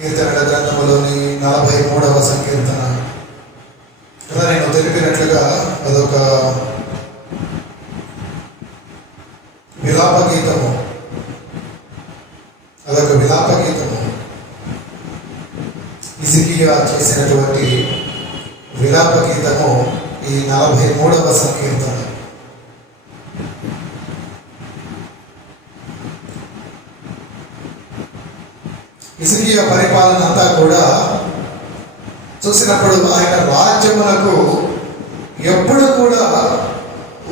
కీర్తనల గ్రంథములోని 43వ సంకీర్తన కదా. నేను తెలిపినట్లుగా అదొక విలాప గీతము. హిజ్కియా చేసినటువంటి విలాప గీతము ఈ 43వ సంకీర్తన. హిజ్కియా పరిపాలన అంతా కూడా చూసినప్పుడు ఆయన రాజ్యములకు ఎప్పుడు కూడా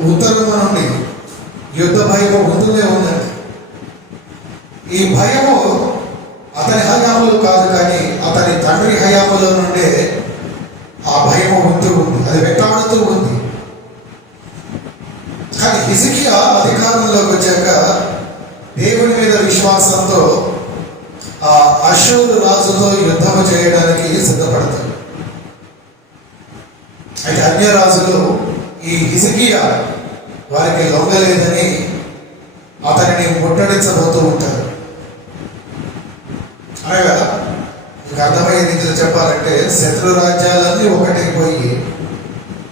ఉత్తరము నుండి యుద్ధ భయము ఉంటూనే ఉందండి. ఈ భయము అతని హయాములు కాదు, కానీ అతని తండ్రి హయాములో నుండే ఆ భయము ఉంటూ ఉంది, అది వెంటాడుతూ ఉంది. కానీ హిజ్కియా అధికారంలోకి వచ్చాక దేవుని మీద విశ్వాసంతో ఆ అషూరు రాజుతో యుద్ధము చేయడానికి సిద్ధపడతాడు. అయితే అన్య రాజులు ఈ హిజ్కియా వారికి లొంగలేదని అతనిని ముట్టడించబోతూ ఉంటారు. అనగా మీకు అర్థమయ్యే రీతిలో చెప్పాలంటే శత్రు రాజ్యాలన్నీ ఒకటైపోయి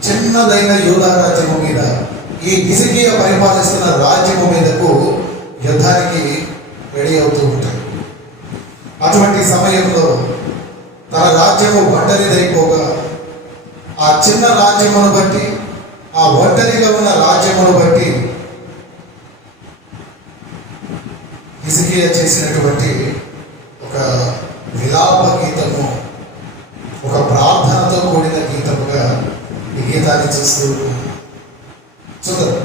చిన్నదైన యూదా రాజ్యము మీద ఈ హిజ్కియా పరిపాలిస్తున్న రాజ్యము మీదకు యుద్ధానికి రెడీ అవుతూ ఉంటాయి. అటువంటి సమయంలో తన రాజ్యము ఒంటరిదైపోగా ఆ చిన్న రాజ్యమును బట్టి, ఆ ఒంటరిగా ఉన్న రాజ్యమును బట్టి హిజ్కియా చేసినటువంటి ఒక విలాప గీతము, ఒక ప్రార్థనతో కూడిన గీతముగా ఈ గీతాన్ని చూద్దాం.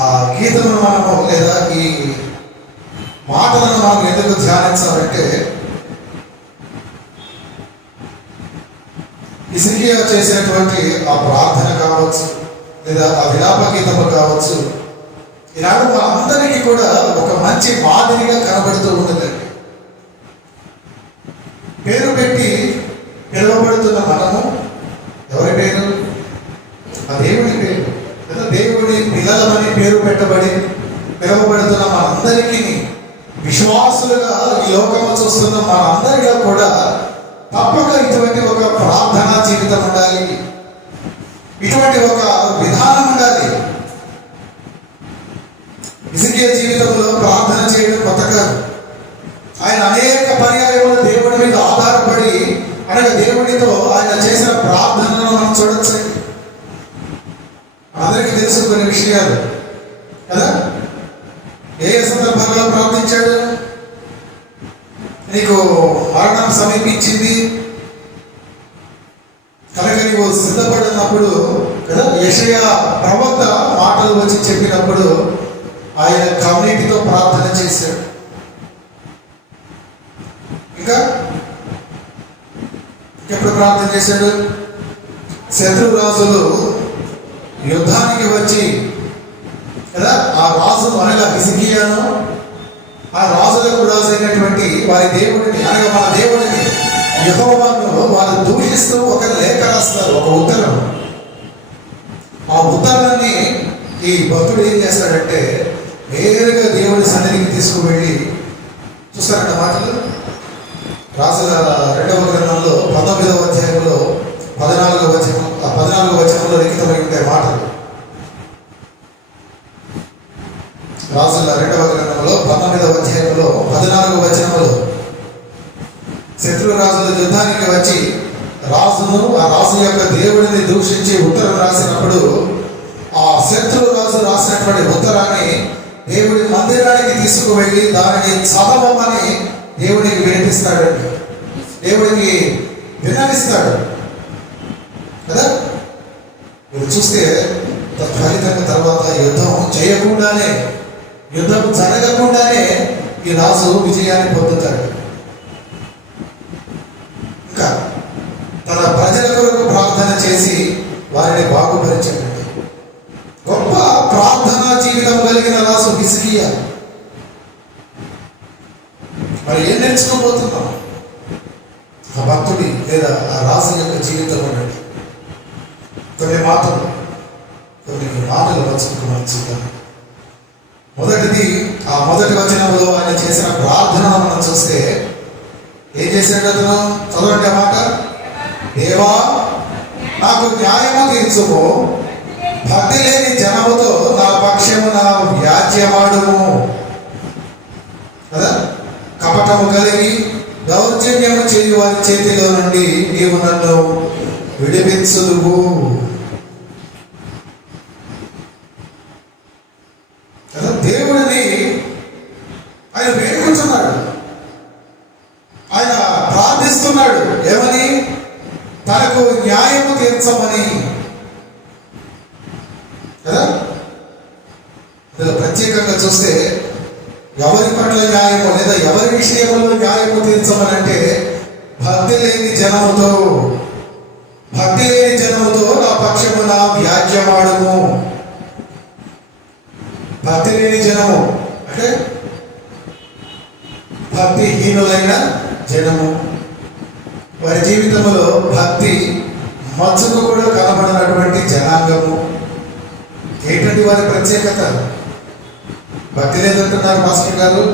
ఆ గీతమును మనము లేదా ఈ మాటలను మనం ఎందుకు ధ్యానించాలంటే హిజ్కియా చేసినటువంటి ఆ ప్రార్థన కావచ్చు, లేదా ఆ విలాప గీతము కావచ్చు, ఈనాడు మనందరికీ కూడా ఒక మంచి మాదిరిగా కనబడుతూ ఉన్నదండి. పేరు పెట్టి పిలువబడుతున్న మనము ఎవరి పేరు? ఆ దేవుడి పేరు. లేదా దేవుడి పిల్లలమని పేరు పెట్టబడి పిలువబడుతున్న మనందరికీ విశ్వాసులుగా ఈ లోకము చూస్తున్న మనందరిగా కూడా తప్పక ఇటువంటి ఒక ప్రార్థనా జీవితం ఉండాలి, ఇటువంటి ఒక విధానం ఉండాలి. హిజ్కియా జీవితంలో ప్రార్థన చేయడం కొత్త కాదు. ఆయన అనేక పర్యాయములు దేవుడి మీద ఆధారపడి, అనగా దేవుడితో ఆయన చేసిన ప్రార్థనలను మనం చూడొచ్చు. అందరికీ తెలుసు కొన్ని విషయాలు కదా. ఏ సందర్భంలో ప్రార్థించాడు? నీకు మరణం సమీపించింది కనుక నీవు సిద్ధపడినప్పుడు కదా, యెషయా ప్రవక్త మాటలు వచ్చి చెప్పినప్పుడు ఆయన కన్నీటితో ప్రార్థన చేశాడు. ఇంకా ఎప్పుడు ప్రార్థన చేశాడు? శత్రు రాజులు యుద్ధానికి వచ్చి కదా, ఆ రాజు అనగా హిజ్కియాను, ఆ రాజులకు రాజు అయినటువంటి వారి దేవుడిని అనగా మన దేవుడిని యెహోవాను వారు దూషిస్తూ ఒక లేఖ రాస్తారు, ఒక ఉత్తరం. ఆ ఉత్తరాన్ని ఈ భక్తుడు ఏం చేస్తాడంటే నేరుగా దేవుడి సన్నిధికి తీసుకువెళ్ళి చూస్తారంట. మాటలు రాజుల 2వ గ్రంథంలో 19వ అధ్యాయంలో 14వ వచనంలో లిఖితమై ఉంటాయి మాటలు. రాజుల 2వ గ్రంథంలో 19వ అధ్యాయంలో 14వ వచనంలో శత్రు రాజుల యుద్ధానికి వచ్చి రాజును ఆ రాజు యొక్క దేవుడిని దూషించి ఉత్తరం రాసినప్పుడు ఆ శత్రు రాజు రాసినటువంటి ఉత్తరాన్ని దేవుడి మందిరానికి తీసుకువెళ్ళి దానిని చదవమని దేవుడికి వినిపిస్తాడండి, దేవుడికి వినవిస్తాడు కదా. మీరు చూస్తే ఫలితంగా తర్వాత యుద్ధం చేయకుండానే, యుద్ధం జరగకుండానే ఈ రాజు విజయాన్ని పొందుతాడు. ఇంకా తన ప్రజల కొరకు ప్రార్థన చేసి వారిని బాగుపరిచాడు. గొప్ప ప్రార్థనా జీవితం కలిగిన రాజు హిజ్కియా. మరి ఏం నేర్చుకోబోతున్నాం ఆ భక్తుడి లేదా ఆ రాజు యొక్క జీవితం అనండి. కొన్ని మాటలు పంచుకున్నాం చూద్దాం. మొదటిది, ఆ మొదటి వచనంలో ఆయన చేసిన ప్రార్థనను మనం చూస్తే ఏం చేశాడు అతను? చదవండి ఆ మాట. దేవా నాకు న్యాయము తీర్చుము, భక్తి లేని జనముతో నా పక్షము నా వ్యాజ్యమాడుము. కదా, కపటము కలిగి దౌర్జన్యము చేయు వారి చేతిలో నుండి నీవు నన్ను విడిపించుదువు. కదా, దేవుడిని ఆయన వేడుకుంటున్నాడు, ఆయన ప్రార్థిస్తున్నాడు. ఏమని? తనకు న్యాయము తీర్చమని. కదా, ప్రత్యేకంగా చూస్తే ఎవరి పట్ల న్యాయము లేదా ఎవరి విషయంలో న్యాయము తీర్చమని అంటే భక్తి లేని జనముతో, భక్తి లేని జనముతో నా పక్షము నా వ్యాజ్యమాడుము. భక్తి లేని జనము అంటే భక్తిహీనులైన జనము. వారి జీవితంలో భక్తి మచ్చుకు కూడా కనబడినటువంటి జనాంగము. ఏంటంటే వారి ప్రత్యేకత? భక్తి లేదంటున్నారు మాస్టర్ గారు.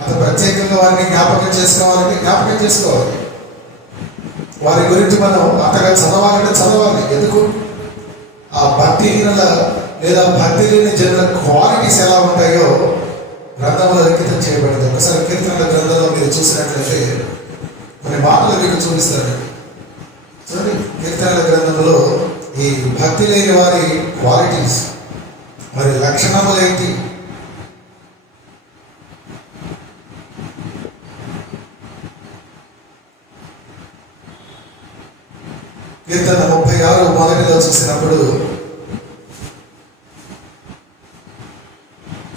అంత ప్రత్యేకంగా వారిని జ్ఞాపకం చేసుకోవాలి. వారి గురించి మనం అంతగా చదవాలంటే చదవాలి. ఎందుకు? ఆ భక్తిహీనుల లేదా భక్తి లేని జనుల క్వాలిటీస్ ఎలా ఉంటాయో గ్రంథంలో లిఖితం చేయబడింది. ఒకసారి కీర్తనల గ్రంథంలో మీరు చూసినట్లయితే కొన్ని మాటలు మీకు చూపిస్తారు. చూడండి, కీర్తనల గ్రంథంలో ఈ భక్తి లేని వారి క్వాలిటీస్, మరి లక్షణములు ఏంటి? కీర్తన 36 మొదటిలో చూసినప్పుడు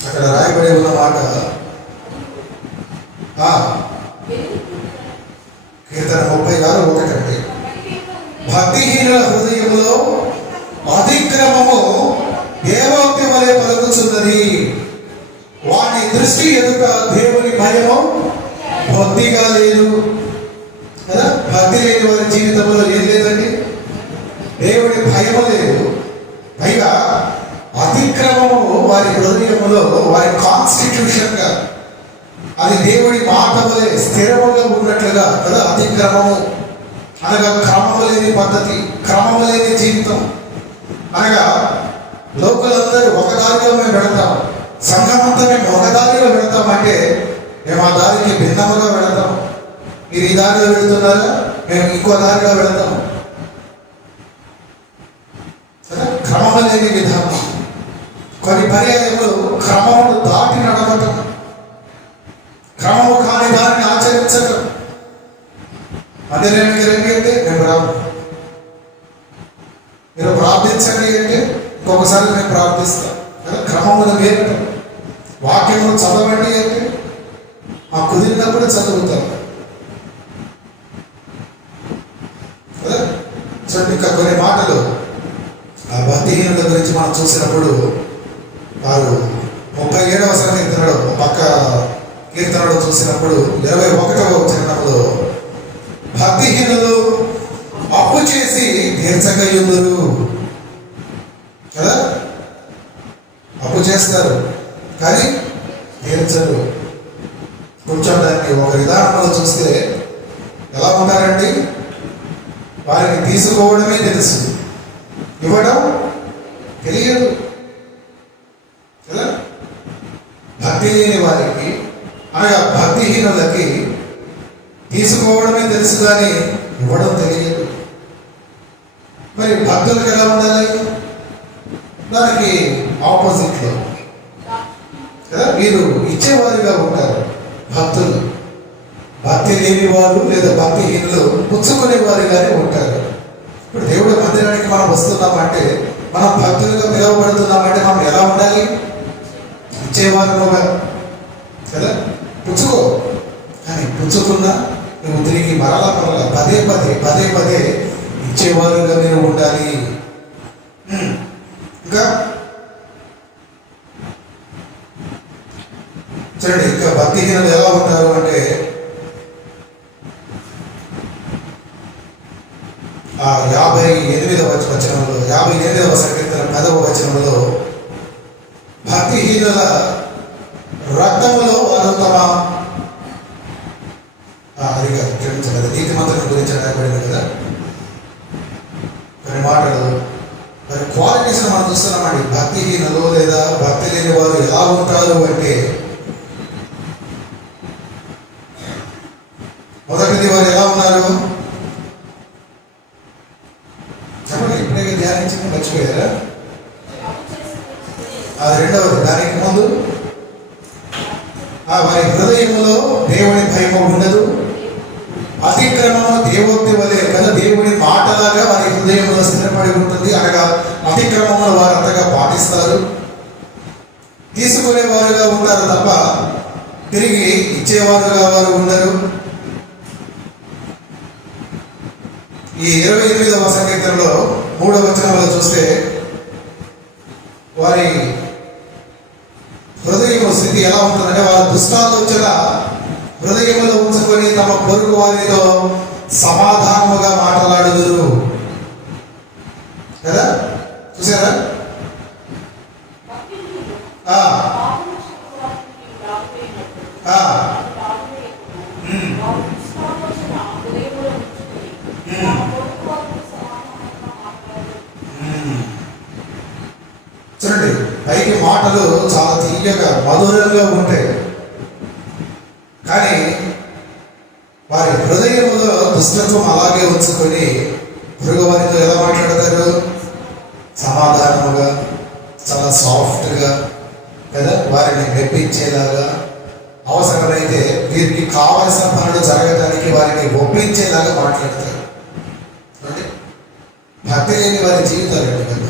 అక్కడ రాయబడి ఉన్న మాట, కీర్తన 36:1, భక్తిహీనుల హృదయములో అతిక్రమము దేవోక్తి వలె పలుకుచున్నది, వాని దృష్టి ఎదుట దేవుని భయము బొత్తిగా లేదు. కదా, భక్తి లేని వారి జీవితంలో ఏం లేదండి? దేవుడి భయము లేదు. పైగా అతిక్రమము వారి హృదయములో, వారి కాన్స్టిట్యూషన్ గా అది దేవుడి మాట వలె స్థిరముగా ఉన్నట్లుగా. కదా, అతిక్రమము అనగా క్రమము లేని పద్ధతి, క్రమము లేని జీవితం. అనగా లోకలందరూ ఒక దారిలో మేము వెళతాం, సంఘమంతా మేము ఒక దారిలో వెళతామంటే మేము ఆ దారికి భిన్నముగా వెళతాం. మీరు ఈ దారిలో వెళుతున్నారా, మేము ఇంకో దారిలో వెళతాం. క్రమము లేని విధానం. కొన్ని పర్యాయంలో క్రమమును దాటి నడవటం, క్రమము కాని దానిని ఆచరించటం. మందిరానికి రండి అంటే మేము రాము, మీరు ప్రార్థించండి అంటే ఇంకొకసారి మేము ప్రార్థిస్తాం. క్రమమును వేరటం. వాక్యమును చదవండి అంటే మాకు కుదిరినప్పుడు చదువుతాం. చూడండి, ఇంకా కొన్ని మాటలు ఆ భక్తిహీనుల గురించి మనం చూసినప్పుడు వారు 37వ సంకీర్తనలో పక్క కీర్తనలో చూసినప్పుడు 21వ చరణంలో భక్తిహీనులు అప్పు చేసి తీర్చగయుందురు. కదా, అప్పు చేస్తారు కానీ తీర్చరు. కొంచెం దాన్ని ఒక విధానంలో చూస్తే ఎలా ఉంటారండి? వారికి తీసుకోవడమే తెలుసు, ఇవ్వడం తెలియదు. కదా, భక్తి లేని వారికి అనగా భక్తిహీనులకి తీసుకోవడమే తెలుసు కానీ ఇవ్వడం తెలియదు. మరి భక్తులకు ఎలా ఉండాలి? దానికి ఆపోజిట్లో కదా, మీరు ఇచ్చేవారిగా ఉంటారు భక్తులు. భక్తి లేని వాళ్ళు లేదా భక్తిహీనులు పుచ్చుకునే వారిగానే ఉంటారు. ఇప్పుడు దేవుడి మందిరానికి మనం వస్తున్నామంటే, మనం భక్తులుగా పిలువబడుతున్నామంటే మనం ఎలా ఉండాలి? ఇచ్చేవారుగా. కదా, పుచ్చుకో, కానీ పుచ్చుకున్నా నువ్వు తిరిగి మరలా పదే పదే ఇచ్చేవారుగా మీరు ఉండాలి. ఇంకా చూడండి, ఇంకా భక్తిహీనులు ఎలా ఉంటారు అంటే 58వ వచనంలో, 58వ సంకీర్తన 10వ వచనంలో భక్తిహీనుల రక్తములో వారు తమ అది కాదు, క్షమించలేదు, నీతి మంత్రం గురించి రాయబడింది కదా కొన్ని మాటలు. మరి క్వాలిటీస్ మనం చూస్తున్నామండి. భక్తిహీనులు లేదా భక్తి లేని వారు ఎలా ఉంటారు అంటే, మొదటిది వారు ఎలా ఉన్నారు చెప్పండి, ఇప్పుడే ధ్యానించి మర్చిపోయారా? అది రెండవది. దానికి ముందు వారి హృదయంలో దేవుని భయము ఉండదు. అతిక్రమము దేవోక్తి వలె కదా, దేవుని మాటలాగా వారి హృదయంలో స్థిరపడి ఉంటుంది. అనగా అతిక్రమమును వారు అంతగా పాటిస్తారు, తీసుకునేవారుగా ఉంటారు తప్ప తిరిగి ఇచ్చేవారుగా వారు ఉండరు. ఈ 28వ సంకీర్తనలో 3వ వచనంలో చూస్తే వారి హృదయం స్థితి ఎలా ఉంటుందంటే, వారు దుష్టాలోచన హృదయంలో ఉంచుకొని తమ పొరుగు వారితో సమాధానముగా మాట్లాడుదురు కదా. చూసారా? చూడండి, పైకి మాటలు చాలా తీయగా మధురంగా ఉంటాయి, కానీ వారి హృదయంలో దుష్టత్వం అలాగే ఉంచుకొని పొరుగువారితో ఎలా మాట్లాడతారు? సమాధానముగా, చాలా సాఫ్ట్గా కదా, వారిని మెప్పించేలాగా, అవసరమైతే వీరికి కావలసిన పనులు జరగడానికి వారిని ఒప్పించేలాగా మాట్లాడతారు. అంటే భక్తి లేని వారి జీవితాలు అండి కదా.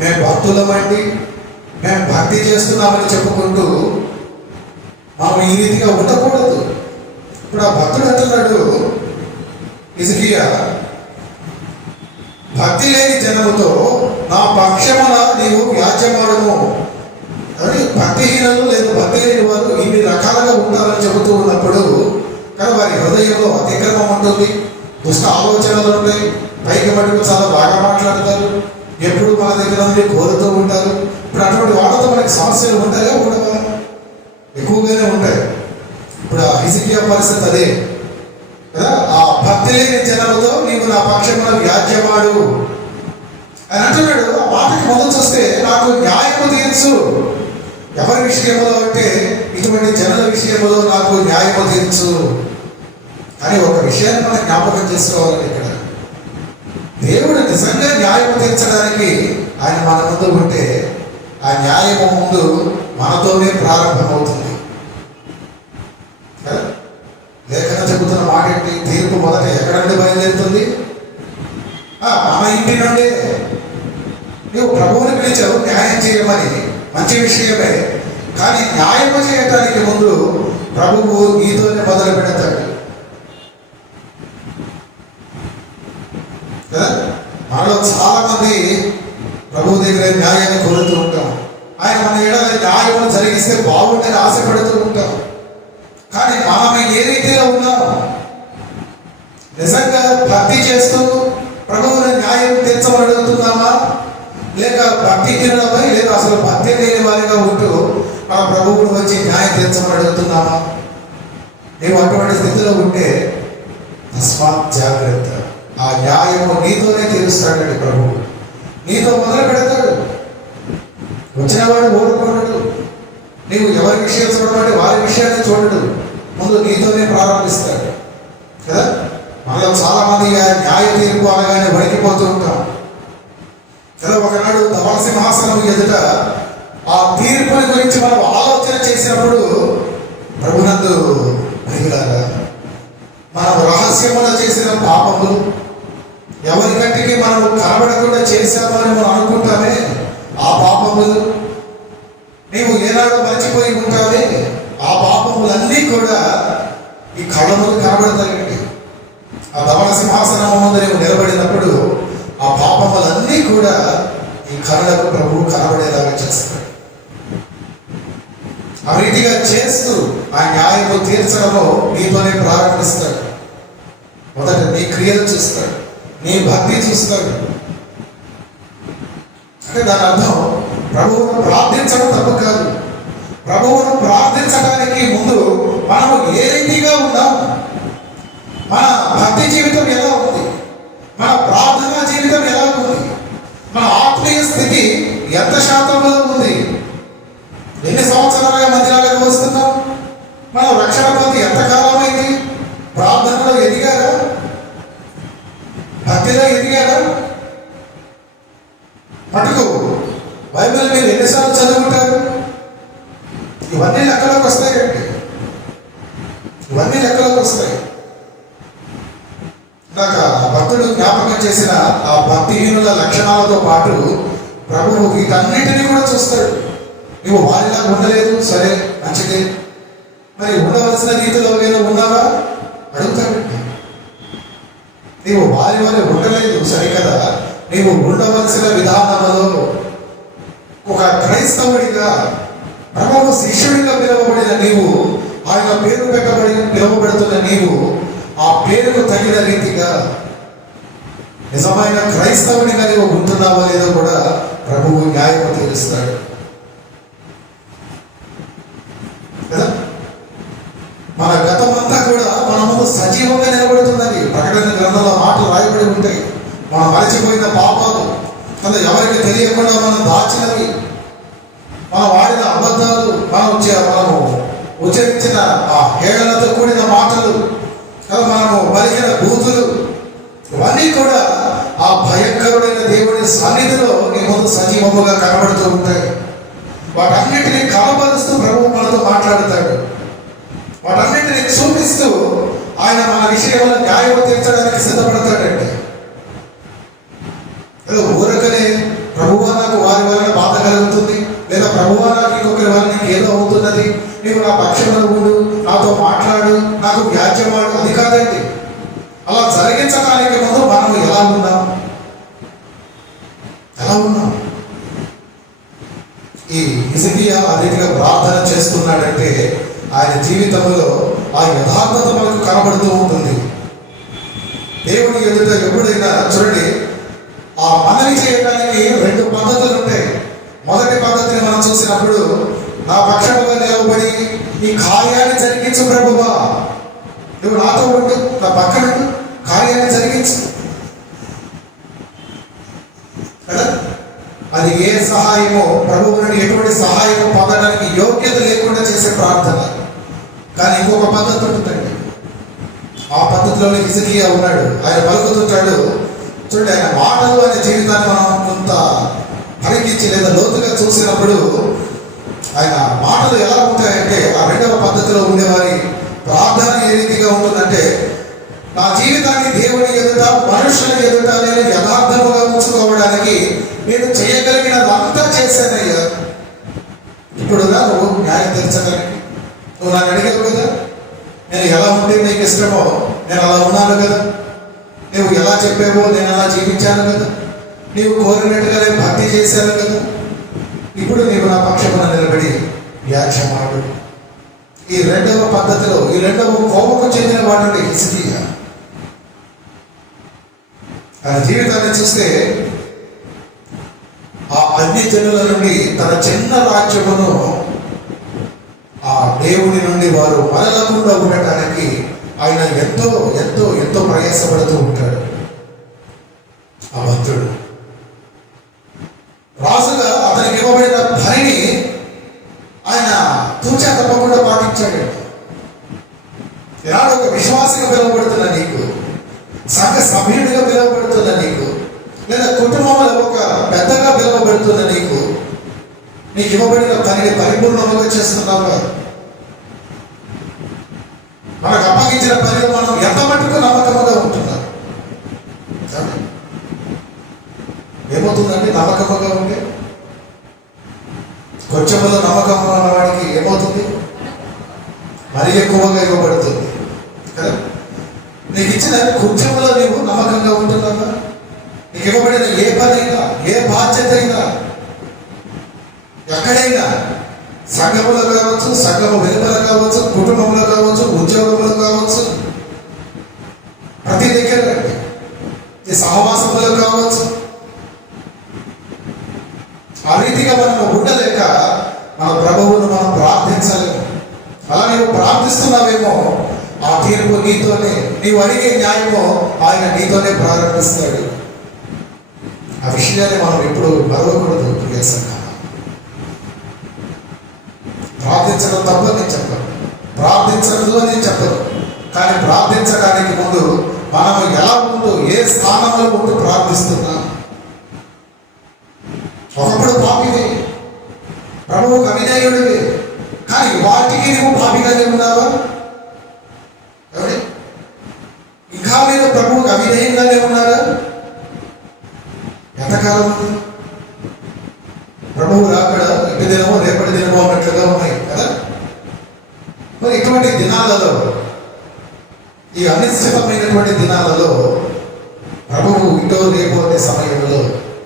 మేము భక్తులమండి, మేము భక్తి చేస్తున్నామని చెప్పుకుంటూ మనం ఈ రీతిగా ఉండకూడదు. ఇప్పుడు ఆ భక్తుడు అంటున్నాడు, హిజ్కియా, భక్తి లేని జనముతో నా పక్షమున నీవు వ్యాజ్యమాడము అని. భక్తిహీనులు లేదా భక్తి లేని వారు ఇన్ని రకాలుగా ఉంటారని చెబుతూ ఉన్నప్పుడు, కానీ వారి హృదయంలో అతిక్రమం ఉంటుంది, దుష్ట ఆలోచనలు ఉంటాయి, పైకి మటుకు చాలా బాగా మాట్లాడతారు, ఎప్పుడు మన దగ్గర నుండి కోరుతూ ఉంటారు. ఇప్పుడు అటువంటి వాళ్ళతో మనకి సమస్యలు ఉంటాయో కూడా ఎక్కువగానే ఉంటాయి. ఇప్పుడు ఆ హిజ్కియా పరిస్థితి అదే కదా. ఆ భక్తి లేని జనముతో నీవు నా పక్షమున వ్యాజ్యమాడు అని అంటున్నాడు. ఆ మాటకి మొదలు చూస్తే నాకు న్యాయము తీర్చు. ఎవరి విషయంలో అంటే ఇటువంటి జనుల విషయంలో నాకు న్యాయము తీర్చు అని ఒక విషయాన్ని మనం జ్ఞాపకం చేసుకోవాలి. ఇక్కడ దేవుడు నిజంగా న్యాయము తీర్చడానికి ఆయన మన ముందు ఉంటే, ఆ న్యాయము ముందు మనతోనే ప్రారంభమవుతుంది. లేఖనం చెబుతున్న మాట ఏంటి? తీర్పు మొదట ఎక్కడ నుండి బయలుదేరుతుంది? మన ఇంటి నుండి. నువ్వు ప్రభువుని పిలిచావు న్యాయం చేయమని, మంచి విషయమే, కానీ న్యాయము చేయటానికి ముందు ప్రభువు నీతోనే మొదలు పెడతాడు కదా. మనలో చాలా మంది ప్రభువు దగ్గర న్యాయాన్ని కోరుతూ ఉంటాం. ఆయన మన ఏడాది న్యాయమును జరిగిస్తే బాగుంటుంది ఆశపడుతూ ఉంటాం. కానీ మనం ఏ రీతిలో ఉన్నాం? నిజంగా భక్తి చేస్తూ ప్రభువుని న్యాయం తీర్చమని అడుగుతున్నామా? లేక భక్తిహీనులపై లేదా అసలు భక్తి లేని వారిగా ఉంటూ మన ప్రభువును వచ్చి న్యాయం తీర్చమని అడుగుతున్నామా? నీవు అటువంటి స్థితిలో ఉంటే తస్మాత్ జాగ్రత్త. ఆ న్యాయము నీతోనే తీరుస్తాడండి ప్రభువు. నీతో మొదలు పెడతాడు. వచ్చిన వాడు ఓడుకోడు. నీవు ఎవరి విషయం చూడమంటే వారి విషయాన్ని చూడడు, ముందు నీతోనే ప్రారంభిస్తాడు కదా. మనలో చాలా మంది న్యాయ తీర్పు అనగానే వణికిపోతూ ఉంటాం కదా. ఒకనాడు ధవళ సింహాసనం ఎదుట ఆ తీర్పుని గురించి మనం ఆలోచన చేసినప్పుడు, ప్రభునందు ప్రియులారా, మనం రహస్యములో చేసిన పాపములు ఎవరి కంటికి మనం కనబడకుండా చేశామని మనం అనుకుంటామే, ఆ పాపములు నీవు ఏనాడో మర్చిపోయి ఉంటావే, ఆ పాపములన్నీ కూడా ఈ కళ్ళ ముందు కనబడతాయండి. ఆ ధవళ సింహాసనం ముందు నీవు నిలబడినప్పుడు ఆ పాపములన్నీ కూడా ఈ కళ్ళకు ప్రభువు కనబడేలాగా చేస్తాడు. ఆ రీతిగా చేస్తూ ఆ న్యాయము తీర్చడము నీతోనే ప్రారంభిస్తాడు. మొదట నీ క్రియలు చూస్తాడు, నీ భక్తి చూస్తాడు. అంటే దాని అర్థం ప్రభువును ప్రార్థించడం తప్పు కాదు. ప్రభువును ప్రార్థించడానికి ముందు మనము ఏ రీతిగా మన భక్తి జీవితం ఎలా ఉంది, మన ప్రార్థనా జీవితం ఎలా ఉంది, మన ఆత్మీయ స్థితి ఎంత శాతంలో ఉంది, ఎన్ని సంవత్సరాలుగా మందిరాలకు వస్తున్నాం, మన రక్షణ పొంది ఎంతకాలమైంది, ప్రార్థనలో ఎదిగారా, భక్తిలో ఎదిగారా, మటుకు బైబిల్ మీరు ఎన్నిసార్లు చదువుకుంటారు? ఇవన్నీ లెక్కలోకి వస్తాయండి, ఇవన్నీ లెక్కలోకి వస్తాయి. నాకు భక్తుడు జ్ఞాపకం చేసిన ఆ భక్తిహీనుల లక్షణాలతో పాటు ప్రభువు వీటన్నిటినీ కూడా చూస్తాడు. నువ్వు వారిలా ఉండలేదు, సరే మంచిదే, మరి ఉండవలసిన రీతిలో ఏదో ఉన్నావా అడుగుతాడండి. నీవు వారి వల్ల ఉండలేదు సరికదా, నీవు ఉండవలసిన విధానంలో ఒక క్రైస్తవుడిగా ప్రభువు శిష్యుడిగా పిలువబడిన నీవు, ఆయన పేరు పిలువబడుతున్న నీవు ఆ పేరుకు తగిన రీతిగా నిజమైన క్రైస్తవునిగా నీవు ఉంటున్నావో లేదో కూడా ప్రభువు న్యాయము తీరుస్తాడు కదా. మన గతమంతా కూడా మన ముందు సజీవంగా నిలబడుతున్నది. ప్రకటన గ్రంథంలో మాటలు రాయబడి ఉంటాయి. మనం మరచిపోయిన పాపాలు, కదా, ఎవరికి తెలియకుండా మనం దాచినవి, మనం వాడిన అబద్ధాలు, మనము ఉచ్చరించిన ఆ హేళనతో కూడిన మాటలు, మనము పలికిన బూతులు, ఇవన్నీ కూడా ఆ భయంకరుడైన దేవుని సన్నిధిలో నీ ముందు సజీవముగా కనబడుతూ ఉంటాయి. వాటన్నిటినీ కనబరుస్తూ ప్రభువు మనతో మాట్లాడతాడు. వాటన్నిటినీ చూపిస్తూ ఆయన మన విషయంలో న్యాయం తీర్చడానికి సిద్ధపడతాడండి. ఊరకనే ప్రభువా నాకు వారి వలన బాధ కలుగుతుంది, లేదా ప్రభువా నాకు ఇంకొకరి వల్ల నీకు ఏదో అవుతున్నది, నీవు నా పక్షంలో ఉండు, నాతో మాట్లాడు, నాకు వ్యాజ్యమాడు, అది కాదండి. అలా జరిగించడానికి ముందు మనం ఎలా ఉన్నాం? ఈ హిజ్కియా ఆ రీతిగా ప్రార్థన చేస్తున్నాడంటే ఆయన జీవితంలో ఆ యథార్థత మనకు కనబడుతూ ఉంటుంది. దేవుని ఎదుట ఎప్పుడైనా చూడండి, ఆ మనవి చేయడానికి రెండు పద్ధతులు ఉంటాయి. మొదటి పద్ధతిని మనం చూసినప్పుడు, నా పక్షముగా నిలబడి ఈ కార్యాన్ని జరిగించు ప్రభువా, నువ్వు నాతో ఉండు, నా పక్కన కార్యాన్ని జరిగించు కదా. అది ఏ సహాయమో, ప్రభువు నుండి ఎటువంటి సహాయమో పొందడానికి యోగ్యత లేకుండా చేసే ప్రార్థన. కానీ ఇంకొక పద్ధతి ఉంటుందండి. ఆ పద్ధతిలోనే హిజ్కియా ఉన్నాడు. ఆయన పలుకుతుంటాడు. చూడండి, ఆయన మాటలు అనే జీవితాన్ని మనం కొంత పరికించి లేదా లోతుగా చూసినప్పుడు ఆయన మాటలు ఎలా ఉంటాయంటే, ఆ రెండవ పద్ధతిలో ఉండేవారి ప్రార్థన ఏ రీతిగా ఉంటుందంటే, నా జీవితాన్ని దేవుని ఎదుట, మనుషుల ఎదుట నేను యథార్థముగా ఉంచుకోవడానికి నేను చేయగలిగినదంతా చేశానయ్యా. ఇప్పుడు నువ్వు న్యాయం తీర్చడానికి నువ్వు నన్ను అడిగావు కదా, నేను ఎలా ఉంటే నీకు ఇష్టమో నేను అలా ఉన్నాను కదా, నువ్వు ఎలా చెప్పావో నేను అలా జీవించాను కదా, నీవు కోరినట్టుగా నేను భక్తి చేశాను కదా, ఇప్పుడు నీవు నా పక్షమున నిలబడి వ్యాఖ్యమాడు. ఈ రెండవ పద్ధతిలో, ఈ రెండవ కోపకు చెందిన వాడు హిజ్కియా. ఆయన జీవితాన్ని చూస్తే ఆ అన్ని జనుల నుండి తన చిన్న రాజ్యమును ఆ దేవుని నుండి వారు మరలకుండా ఉండటానికి ఆయన ఎంతో ఎంతో ఎంతో ప్రయాసపడుతూ ఉంటాడు. ఆ భక్తుడు రాజుగా అతనికి ఇవ్వబడిన పనిని ఆయన తూచా తప్పకుండా పాటించాడు. ఈనాడు ఒక విశ్వాసిగా పిలువబడుతున్న నీకు, సంఘ సభ్యుడిగా పిలువబడుతున్న నీకు, లేదా కుటుంబంలో ఒక పెద్దగా పిలువబడుతున్న నీకు ఇవ్వబడిన పనిని పరిపూర్ణంగా చేస్తున్నావా? మనకు అప్పగించిన పనిలో మనం ఎంత మట్టుకు నమ్మకముగా ఉంటున్నాం? ఏమవుతుందండి నమ్మకముగా ఉంటే? కొంచెంలో నమ్మకం ఉన్న వాడికి ఏమవుతుంది? మరీ ఎక్కువగా ఇవ్వబడుతుంది కదా. నీకు ఇచ్చిన కొంచెంలో నీవు నమ్మకంగా ఉంటున్నావా? నీకు ఇవ్వబడిన ఏ పనైనా, ఏ బాధ్యత అయినా, ఎక్కడైనా, సంఘములో కావచ్చు, సంఘము వెలుపల కావచ్చు, కుటుంబంలో కావచ్చు, ఉద్యోగంలో కావచ్చు, ప్రతి దగ్గర ఈ సహవాసములో కావచ్చు, ఆ రీతిగా మనం ఉండలేక మన ప్రభువును మనం ప్రార్థించలేము. అలా నువ్వు ప్రార్థిస్తున్నావేమో, ఆ తీర్పు నీతోనే, నీవు అడిగే న్యాయము ఆయన నీతోనే ప్రారంభిస్తాడు. ఆ విషయాన్ని మనం ఎప్పుడు మరవకూడదు. ప్రియ సంఘం, ప్రార్థించడం తప్ప నేను చెప్పను, ప్రార్థించదు అని చెప్పను. కానీ ప్రార్థించడానికి ముందు మనము ఎలా ఉంటూ, ఏ స్థానంలో ఉంటూ ప్రార్థిస్తున్నాం. ఒకప్పుడు పాపివే, ప్రభువుకు అవిధేయుడివే, కానీ వాటికి నువ్వు పాపిగానే ఉన్నావా? ఇంకా మీరు ప్రభువుకు అవిధేయంగానే ఉన్నారా? ఎంతకాలం ఉంది? ప్రభువు రాకడ ఇటు దినమో రేపటి దినమో అన్నట్లుగా ఉన్నాయి కదా. మరి ఇటువంటి దినాలలో, ఈ అనిశ్చితమైనటువంటి దినాలలో ప్రభువు ఇటో రేపో అనే సమయంలో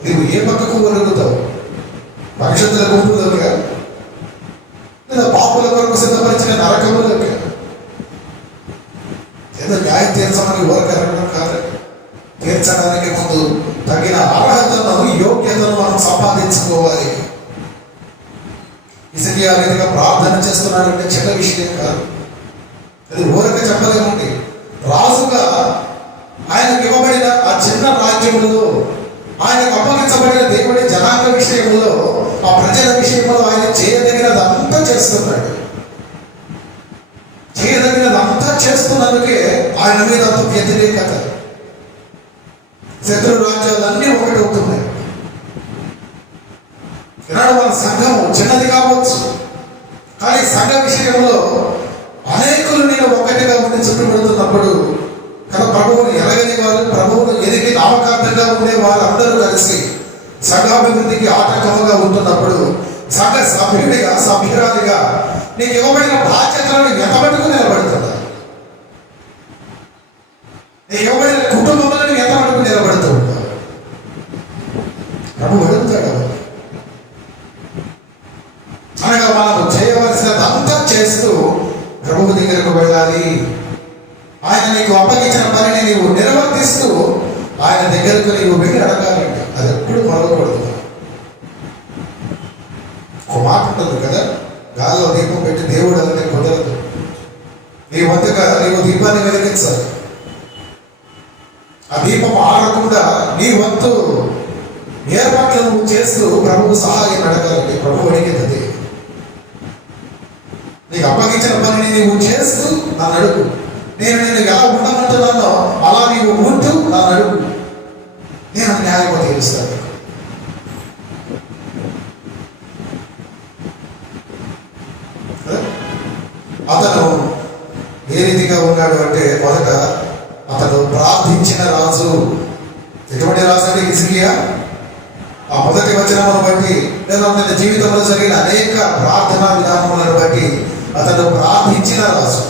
నీవు ఏ పక్కకు ఒరుగుతావు? పరిశుద్ధుల గుంపులోకి, లేదా పాపుల కొరకు సిద్ధపరిచిన నరకములోకి? ఏదో న్యాయం తీర్చమని ఊరకరగడం కాదు. తీర్చడానికి ముందు తగిన అర్హతను, యోగ్యతను మనం సంపాదించుకోవాలి. హిజ్కియా రీతిగా ప్రార్థన చేస్తున్నాడంటే చిన్న విషయం కాదు. అది ఊరక చెప్పలేమండి. రాజుగా ఆయనకు ఇవ్వబడిన ఆ చిన్న రాజ్యములో, ఆయనకు అప్పగించబడిన దేవుడి జనాంగ విషయంలో, ఆ ప్రజల విషయంలో ఆయన చేయదగినదంతా చేస్తున్నాడు. చేయదగినదంతా చేస్తున్నందుకే ఆయన మీద అంత వ్యతిరేకత. శత్రు రాజ్యాలన్నీ ఒకటవుతున్నాయి. ఈనాడు మన సంఘము చిన్నది కావచ్చు, కానీ సంఘ విషయంలో అనేకులు నేను ఒక్కటిగా ఉండి చుట్టుపడుతున్నప్పుడు కదా, ప్రభువుని ఎరగని వారు, ప్రభువును ఎదిగి నామకార్థంగా ఉండే వారందరూ కలిసి సంఘాభివృద్ధికి ఆటంకముగా ఉంటున్నప్పుడు, సంఘ సభ్యుడిగా, సభ్యురాలిగా నీకు ఇవ్వబడిన బాధ్యతలను ఎంతమటుకు నిలబడుతుందా? నీకు ఇవ్వబడిన కుటుంబంలో ఎంతమటుకు నిలబడుతూ ఉంటావు? ప్రభు అడుగుతాడు. అనగా మనం చేయవలసినదంతా చేస్తూ ప్రభువు దగ్గరకు వెళ్ళాలి. ఆయన నీకు అప్పగించిన పనిని నీవు నిర్వర్తిస్తూ ఆయన దగ్గరకు నీవు వెళ్ళి అడగాలంటే అది ఎప్పుడు మరవకూడదు. ఒక మాట ఉంటుంది కదా, గాల్లో దీపం పెట్టి దేవుడు అంటే కుదరదు. నీ వంతుగా నీవు దీపాన్ని వెలిగించాలి. ఆ దీపం ఆడకుండా నీ వంతు ఏర్పాట్లు నువ్వు చేస్తూ ప్రభువు సహాయం అడగాలండి. ప్రభు అడిగేది నీకు అప్పగించిన పనిని నీవు చేస్తూ నన్ను అడుగు. నేను ఎలా ఉండమంటున్నానో అలా నీవు ఉంటూ నన్ను అడుగు, నేను న్యాయంగా తీరుస్తాను. అతను ఏ రీతిగా ఉన్నాడు అంటే, మొదట అతను ప్రార్థించిన రాజు. ఎటువంటి రాజు అంటే హిజ్కియా. ఆ మొదటి వచనమును బట్టి, లేదా అతని జీవితంలో జరిగిన అనేక ప్రార్థనా విధానములను బట్టి అతను ప్రార్థించిన రాజు.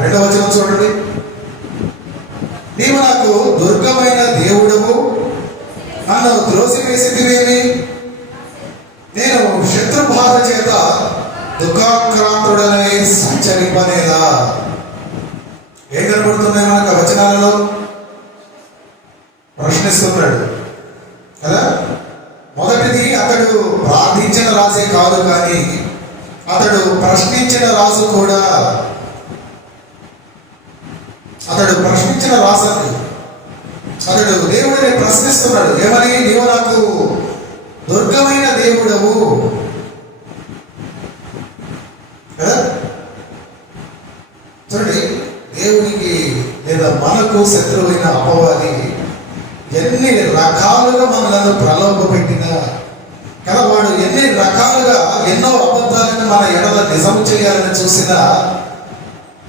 రెండవ వచనం చూడండి. నీవు నాకు దుర్గమైన దేవుడవు, నన్ను త్రోసివేసితివేమి? నేను శత్రుబాధ చేత దుఃఖాక్రాంతుడనై సంచరింపనేలా? ఏం కనబడుతున్నాయి మనకు వచనాలలో? ప్రశ్నిస్తున్నాడు కదా. మొదటిది, అతడు ప్రార్థించిన రాజే కాదు, కానీ అతడు ప్రశ్నించిన రాజు కూడా. అతడు ప్రశ్నించిన రాజు, అతడు దేవుడిని ప్రశ్నిస్తున్నాడు. ఏమని? నీవు నాకు దుర్గమైన దేవుడవు కదా. చూడండి, దేవునికి లేదా మనకు శత్రువైన అపవాది ఎన్ని రకాలుగా మనలను ప్రలోభ పెట్టినా కదా, వాడు ఎన్ని రకాలుగా ఎన్నో అబద్ధాలను మన ఎడల నిజం చేయాలని చూసినా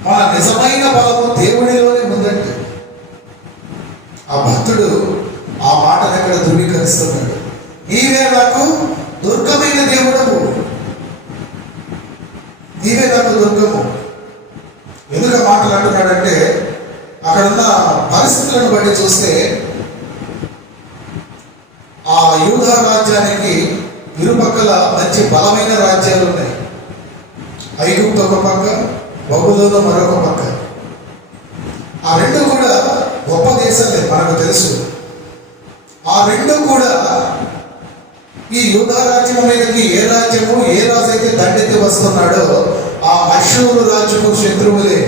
మన నిజమైన బలము దేవుడిలోనే ఉందండి. ఆ భక్తుడు ఆ మాటను ఎక్కడ ధృవీకరిస్తున్నాడు. నీవే నాకు దుర్గమైన దేవుడవు, నీవే నాకు దుర్గము. ఎందుకు మాటలు అంటున్నాడంటే, అక్కడున్న పరిస్థితులను బట్టి చూస్తే ఆ యూదా రాజ్యానికి ఇరుపక్కల మంచి బలమైన రాజ్యాలు ఉన్నాయి. ఐగుప్తు ఒక పక్క, బబులోను మరొక పక్క. ఆ రెండు కూడా గొప్ప దేశాలే, మనకు తెలుసు. ఆ రెండు కూడా ఈ యూదా రాజ్యం మీదకి ఏ రాజ్యము, ఏ రాజు అయితే దండెత్తి వస్తున్నాడో అష్షూరు రాజుకు శత్రువులే.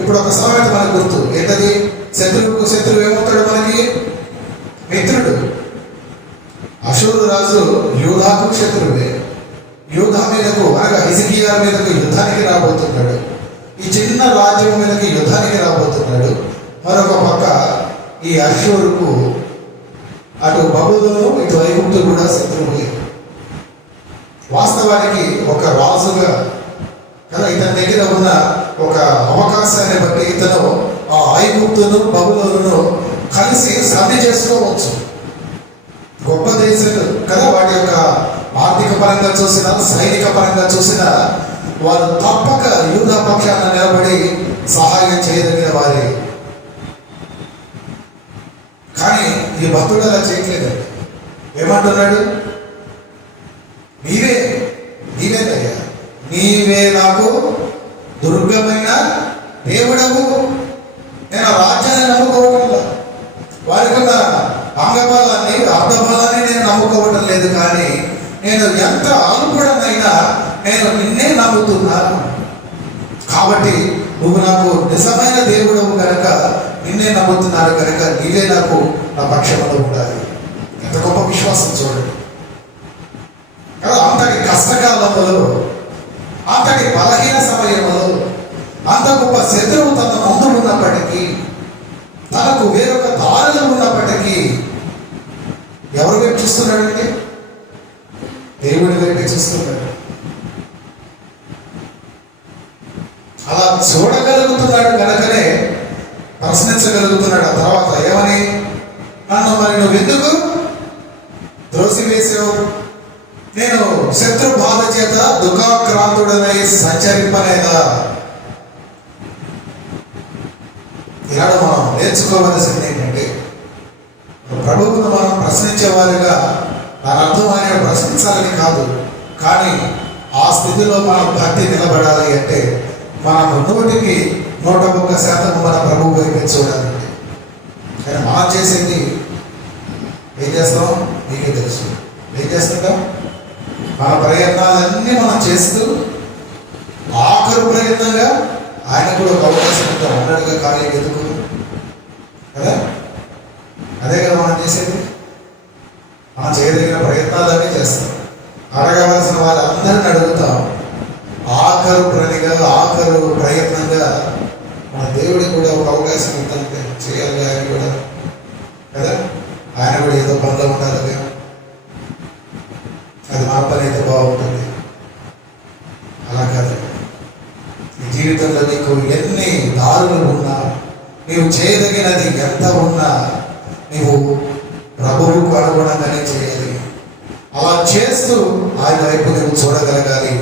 ఇప్పుడు ఒక సామెత మనకు గుర్తు ఏంటది? శత్రువుకు శత్రువు ఏమవుతాడు మనకి? మిత్రుడు. అష్షూరు రాజు యూదాకు శత్రువే. యూదా మీదకు అనగా హిజ్కియా మీదకు యుద్ధానికి రాబోతున్నాడు. ఈ చిన్న రాజ్యం మీదకి యుద్ధానికి రాబోతున్నాడు. మరొక పక్క ఈ అష్షూరుకు అటు బబులోను ఇటు ఐగుప్తు కూడా శత్రువులే. వాస్తవానికి ఒక రాజుగా కదా ఇతని దగ్గర ఉన్న ఒక అవకాశాన్ని బట్టి ఇతను ఆ ఐగుప్తును బబులోనును కలిసి సంధి చేసుకోవచ్చు. గొప్ప దేశాలు కదా, వాటి యొక్క ఆర్థిక పరంగా చూసినా సైనిక పరంగా చూసినా వారు తప్పక యూదా పక్షాన నిలబడి సహాయం చేయదగిన వారే. కానీ ఈ భక్తుడు అలా చేయట్లేదండి. ఏమంటున్నాడు? నీవేనయ్యా, నీవే నాకు దుర్గమైన దేవుడవు. నేను రాజ్యాన్ని నమ్ముకోవటంలా, వారికి ఉన్న అంగబలాన్ని అర్ధబలాన్ని నేను నమ్ముకోవటం లేదు. కానీ నేను ఎంత అల్పుడనైనా నేను నిన్నే నమ్ముతున్నాను. కాబట్టి నువ్వు నాకు నిజమైన దేవుడవు కనుక నిన్నే నమ్ముతున్నాను కనుక నీవే నాకు నా పక్షంలో ఉండాలి. ఎంత గొప్ప విశ్వాసం చూడండి కదా. అంతటి కష్టకాలంలో, అంతటి బలహీన సమయంలో, అంత గొప్ప శత్రువు తన ముందు ఉన్నప్పటికీ, తనకు వేరొక దారులు ఉన్నప్పటికీ ఎవరు వైపు చూస్తున్నాడండి? దేవుడి వైపే చూస్తున్నాడు. అలా చూడగలుగుతున్నాడు కనుకనే ప్రశ్నించగలుగుతున్నాడు. ఆ తర్వాత ఏమని? నన్ను మరి నువ్వు ఎందుకు త్రోసివేసావు? నేను శత్రు బాధ చేత దుఃఖాక్రాంతుడనై సంచరింపలేదా? ఇలాగ మనం నేర్చుకోవలసింది ఏంటంటే, ప్రభువును మనం ప్రశ్నించే వారిగా, దాని అర్థం ఆయన ప్రశ్నించాలని కాదు, కానీ ఆ స్థితిలో మనం భక్తి నిలబడాలి అంటే మనం 100% మన ప్రభువు వైపు చూడాలండి. కానీ మనం చేసేది ఏం చేస్తాం? మీకే తెలుసు. ఏం చేస్తుంటాం? మన ప్రయత్నాలన్నీ మనం చేస్తూ ఆఖరు ప్రయత్నంగా ఆయన కూడా ఒక అవకాశం ఉంటాం అన్నట్టుగా కార్యం ఎందుకు కదా? అదే కదా మనం చేసేది. మనం చేయదగిన ప్రయత్నాలన్నీ చేస్తాం. అడగవలసిన వాళ్ళందరిని అడుగుతాం. ఆఖరు ప్రయత్నంగా మన దేవుడికి కూడా ఒక అవకాశం ఇద్దాం చేయాలి. ఆయన కూడా కదా, ఆయన కూడా ఏదో పనిలో ఉండాలి. అది మా పని అయితే బాగుంటుంది. అలా కాదు. ఈ జీవితంలో నీకు ఎన్ని దారులు ఉన్నా, నీవు చేయదగినది ఎంత ఉన్నా నీవు ప్రభువుకు అనుగుణంగానే చేయాలి. అలా చేస్తూ ఆయన వైపు నువ్వు చూడగలగాలి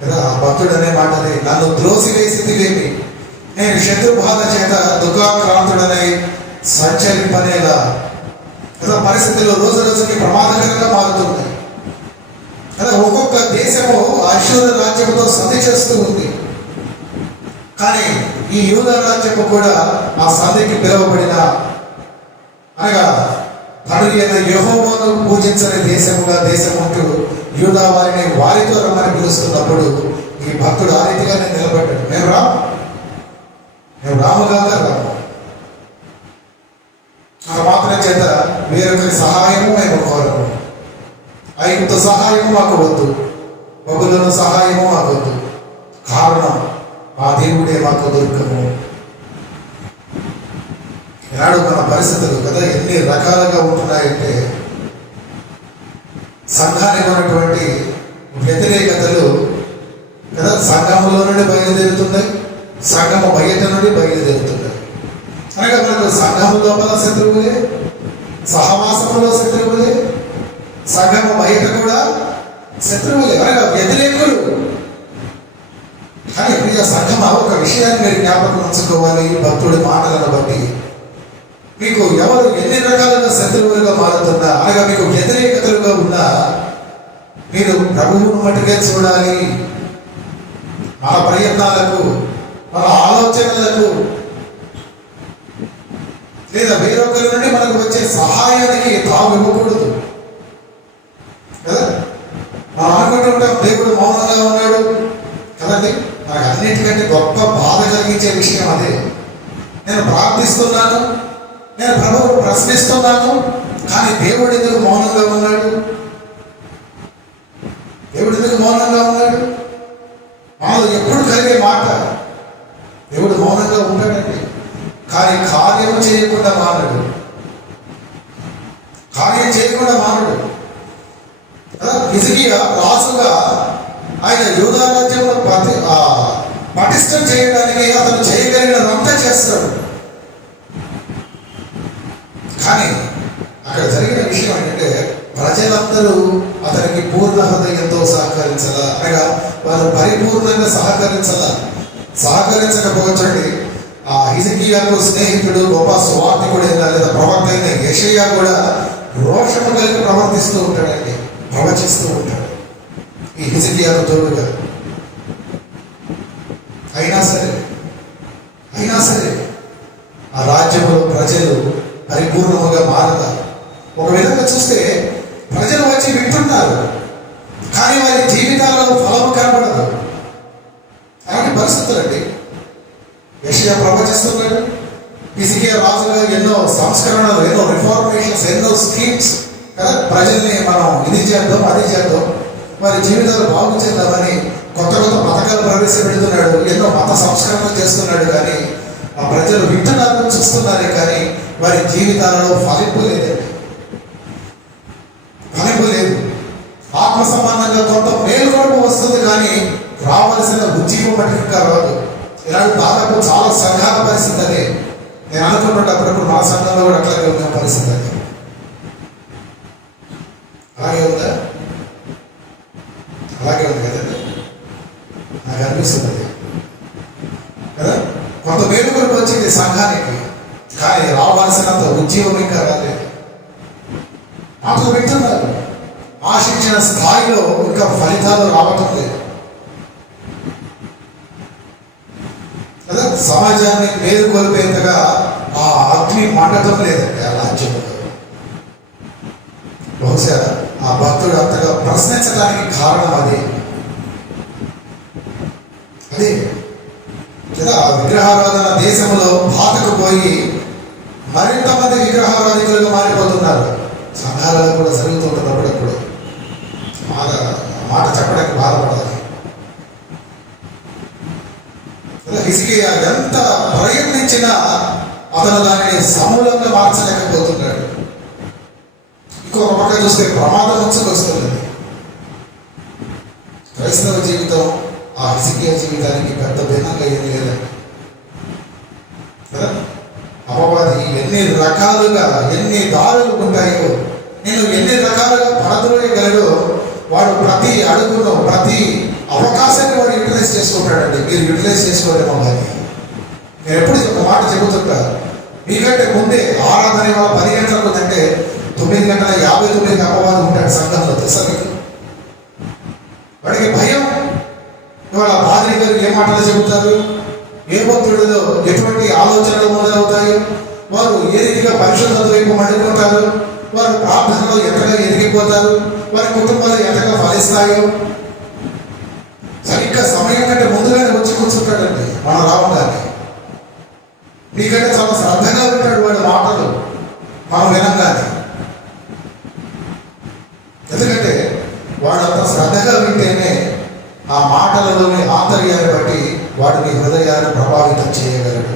కదా. ఆ భక్తుడు అనే మాటని, నన్ను త్రోసివేసితివేమి, నేను శత్రు బాధ చేత దుఃఖాక్రాంతుడనై సంచరింపనేలా కదా. పరిస్థితుల్లో రోజు రోజుకి ప్రమాదకరంగా మారుతుంది కదా. ఒక్కొక్క దేశము అష్షూరు రాజ్యంతో సంధి చేస్తూ ఉంది. కానీ ఈ యూదా రాజ్యము కూడా ఆ సంధికి పిలువబడిన, అనగా తండ్రి అయిన యెహోవాను పూజించని దేశముంటూ యూదా వారిని వారితో రమ్మని పిలుస్తున్నప్పుడు ఈ భక్తుడు ఆ రీతిగానే నిలబడ్డాడు. మేము రాముగాక రాము. ఆ మాత్రం చేత వేరొకరి సహాయము మేము కోరము. ఐగుప్తు సహాయము మాకు వద్దు, బబులోను సహాయము మాకు వద్దు. కారణం మా దేవుడే మాకు దుర్గము. ఈనాడు మన పరిస్థితులు కదా ఎన్ని రకాలుగా ఉంటున్నాయంటే, సంఘానికి ఉన్నటువంటి వ్యతిరేకతలు కదా సంఘములో నుండి బయలుదేరుతున్నాయి, సంఘము బయట నుండి బయలుదేరుతున్నాయి. అనగా మనకు సంఘము లోపల శత్రువులే, సహవాసములో శత్రువులే, సంఘము బయట కూడా శత్రువులే, అనగా వ్యతిరేకులు. కానీ ప్రియ సంఘమా, ఒక విషయాన్ని మీరు జ్ఞాపకం ఉంచుకోవాలి. భక్తుడి మాటలను బట్టి మీకు ఎవరు ఎన్ని రకాలుగా శత్రువులుగా మారుతున్నా, అనగా మీకు వ్యతిరేకతలుగా ఉన్నా, మీరు ప్రభువును మట్టుకే చూడాలి. మన ప్రయత్నాలకు, మన ఆలోచనలకు, లేదా వేరొకరి నుండి మనకు వచ్చే సహాయానికి తాము ఇవ్వకూడదు కదా. మనం అనుకుంటుంటాం దేవుడు మౌనంగా ఉన్నాడు కదా, కదండి, నాకు అన్నిటికంటే గొప్ప బాధ కలిగించే విషయం అదే. నేను ప్రార్థిస్తున్నాను, నేను ప్రభువును ప్రశ్నిస్తున్నాను, కానీ దేవుడు ఎందుకు మౌనంగా ఉన్నాడు? దేవుడు ఎందుకు మౌనంగా ఉన్నాడు? మనలో ఎప్పుడు కలిగే మాట, దేవుడు మౌనంగా ఉంటాడండి, కానీ కార్యం చేయకుండా మానడు. కార్యం చేయకుండా మానడు. హిజ్కియా రాజుగా ఆయన యూదా రాజ్యంలో పటిష్టం చేయడానికి అతను చేయగలిగినంతా చేస్తాడు. కానీ అక్కడ జరిగిన విషయం ఏంటంటే ప్రజలందరూ అతనికి పూర్ణ హృదయంతో సహకరించాలా, అనగా వారు పరిపూర్ణంగా సహకరించకపోవచ్చండి. ఆ హిజ్కియాకు స్నేహితుడు గొప్ప సువార్తికుడు లేదా ప్రవక్త అయిన యెషయా కూడా రోషము కలిగి ప్రవర్తిస్తూ ఉంటాడండి, ప్రవచిస్తూ ఉంటాడు ఈ హిజ్కియాకు తోడుగా. అయినా సరే ఆ రాజ్యంలో ప్రజలు పరిపూర్ణముగా మారతారు. ఒక విధంగా చూస్తే ప్రజలు వచ్చి వింటున్నారు, కానీ వారి జీవితాలలో ఫలము కనబడదు. అలాంటి పరిస్థితులండి. యెషయా ప్రవచిస్తున్నాడు, హిజ్కియా రాజుగా ఎన్నో సంస్కరణలు, ఎన్నో రిఫార్మేషన్స్, ఎన్నో స్కీమ్స్ కదా, ప్రజల్ని మనం ఇది చేద్దాం అది చేద్దాం, వారి జీవితాలు బాగు చేద్దామని కొత్త పథకాలు ప్రవేశపెడుతున్నాడు, ఎన్నో మత సంస్కరణలు చేస్తున్నాడు. కానీ ఆ ప్రజలు వింటున్నారు, చూస్తున్నారే, కానీ వారి జీవితాలలో ఫలింపు లేదండి, ఫలింపు లేదు. ఆత్మ సంబంధంగా కొంత మేలుకొలుపు వస్తుంది, కానీ రావాల్సిన ఉజ్జీవం మటుకు రాదు. ఇలాంటి దాదాపు చాలా సంఘాల పరిస్థితి అదే. నేను అనుకుంటున్నప్పుడు మా సంఘంలో కూడా అట్లాగే ఉన్న పరిస్థితి అది. అలాగే ఉందా? అలాగే ఉంది కదండి, నాకు అనిపిస్తుంది కదా. కొంత మేలుకొలుపు వచ్చింది సంఘానికి, కానీ రావాల్సినంత ఉద్యోగం ఇంకా రాలేదు. మాటలు వింటున్నారు, ఆశించిన స్థాయిలో ఇంకా ఫలితాలు రావటం లేదు కదా. సమాజాన్ని మేలుకొల్పేంతగా ఆ అగ్ని మండటం లేదండి ఆ రాజ్యంలో. బహుశా ఆ భక్తుడు అంతగా ప్రశ్నించడానికి కారణం అదే కదా. ఆ విగ్రహారాధన దేశంలో బాధకుపోయి మరింత మంది విగ్రహారాధికులుగా మారిపోతున్నారు. సంఘాలలో కూడా జరుగుతుంటుంది అప్పుడప్పుడు. మాట చెప్పడానికి బాధపడాలి. హిజ్కియా ఎంత ప్రయత్నించినా అతను దానిని సమూలంగా మార్చలేకపోతున్నాడు. ఇంకొక పక్క చూస్తే ప్రమాదం వచ్చుకొస్తుంది. క్రైస్తవ జీవితం ఆ హిజ్కియా జీవితానికి పెద్ద భిన్నంగా ఏం లేదండి కదా. అపవాది ఎన్ని రకాలుగా, ఎన్ని దారులు ఉంటాయో, నేను ఎన్ని రకాలుగా పడద్రోయగలడో, వాడు ప్రతి అడుగును, ప్రతి అవకాశాన్ని వాడు యూటిలైజ్ చేసుకుంటాడండి. మీరు యూటిలైజ్ చేసుకోలేమో. కానీ నేను ఎప్పుడు ఒక మాట చెబుతుంటా, మీకంటే ముందే ఆరాధన ఇవాళ 10 గంటలకు ఉందంటే 9:59 అపవాదం ఉంటాడు సంఘంలో. తెలుసా మీకు? వాడికి భయం. ఇవాళ పాద్రి గారు ఏ మాటలు చెబుతారు, ఏ భక్తుడిలో ఎటువంటి ఆలోచనలు మొదలవుతాయో, వారు ఏ రీతిగా పరిశుద్ధత వైపు మళ్ళుకుంటారు, వారు ప్రార్థనలో ఎంతగా ఎదిగిపోతారు, వారి కుటుంబాలు ఎంతగా ఫలిస్తాయో సరిగ్గా సమయం కంటే ముందుగానే వచ్చి కూర్చుంటాడండి. మనం రావడానికి మీకంటే చాలా శ్రద్ధగా ఉంటాడు వాడి మాటలు మనం వినంగానే. ఎందుకంటే వాడు అంత శ్రద్ధగా వింటేనే ఆ మాటలలోని ఆంతర్యాన్ని బట్టి వాడు మీ హృదయాన్ని ప్రభావితం చేయగలడు.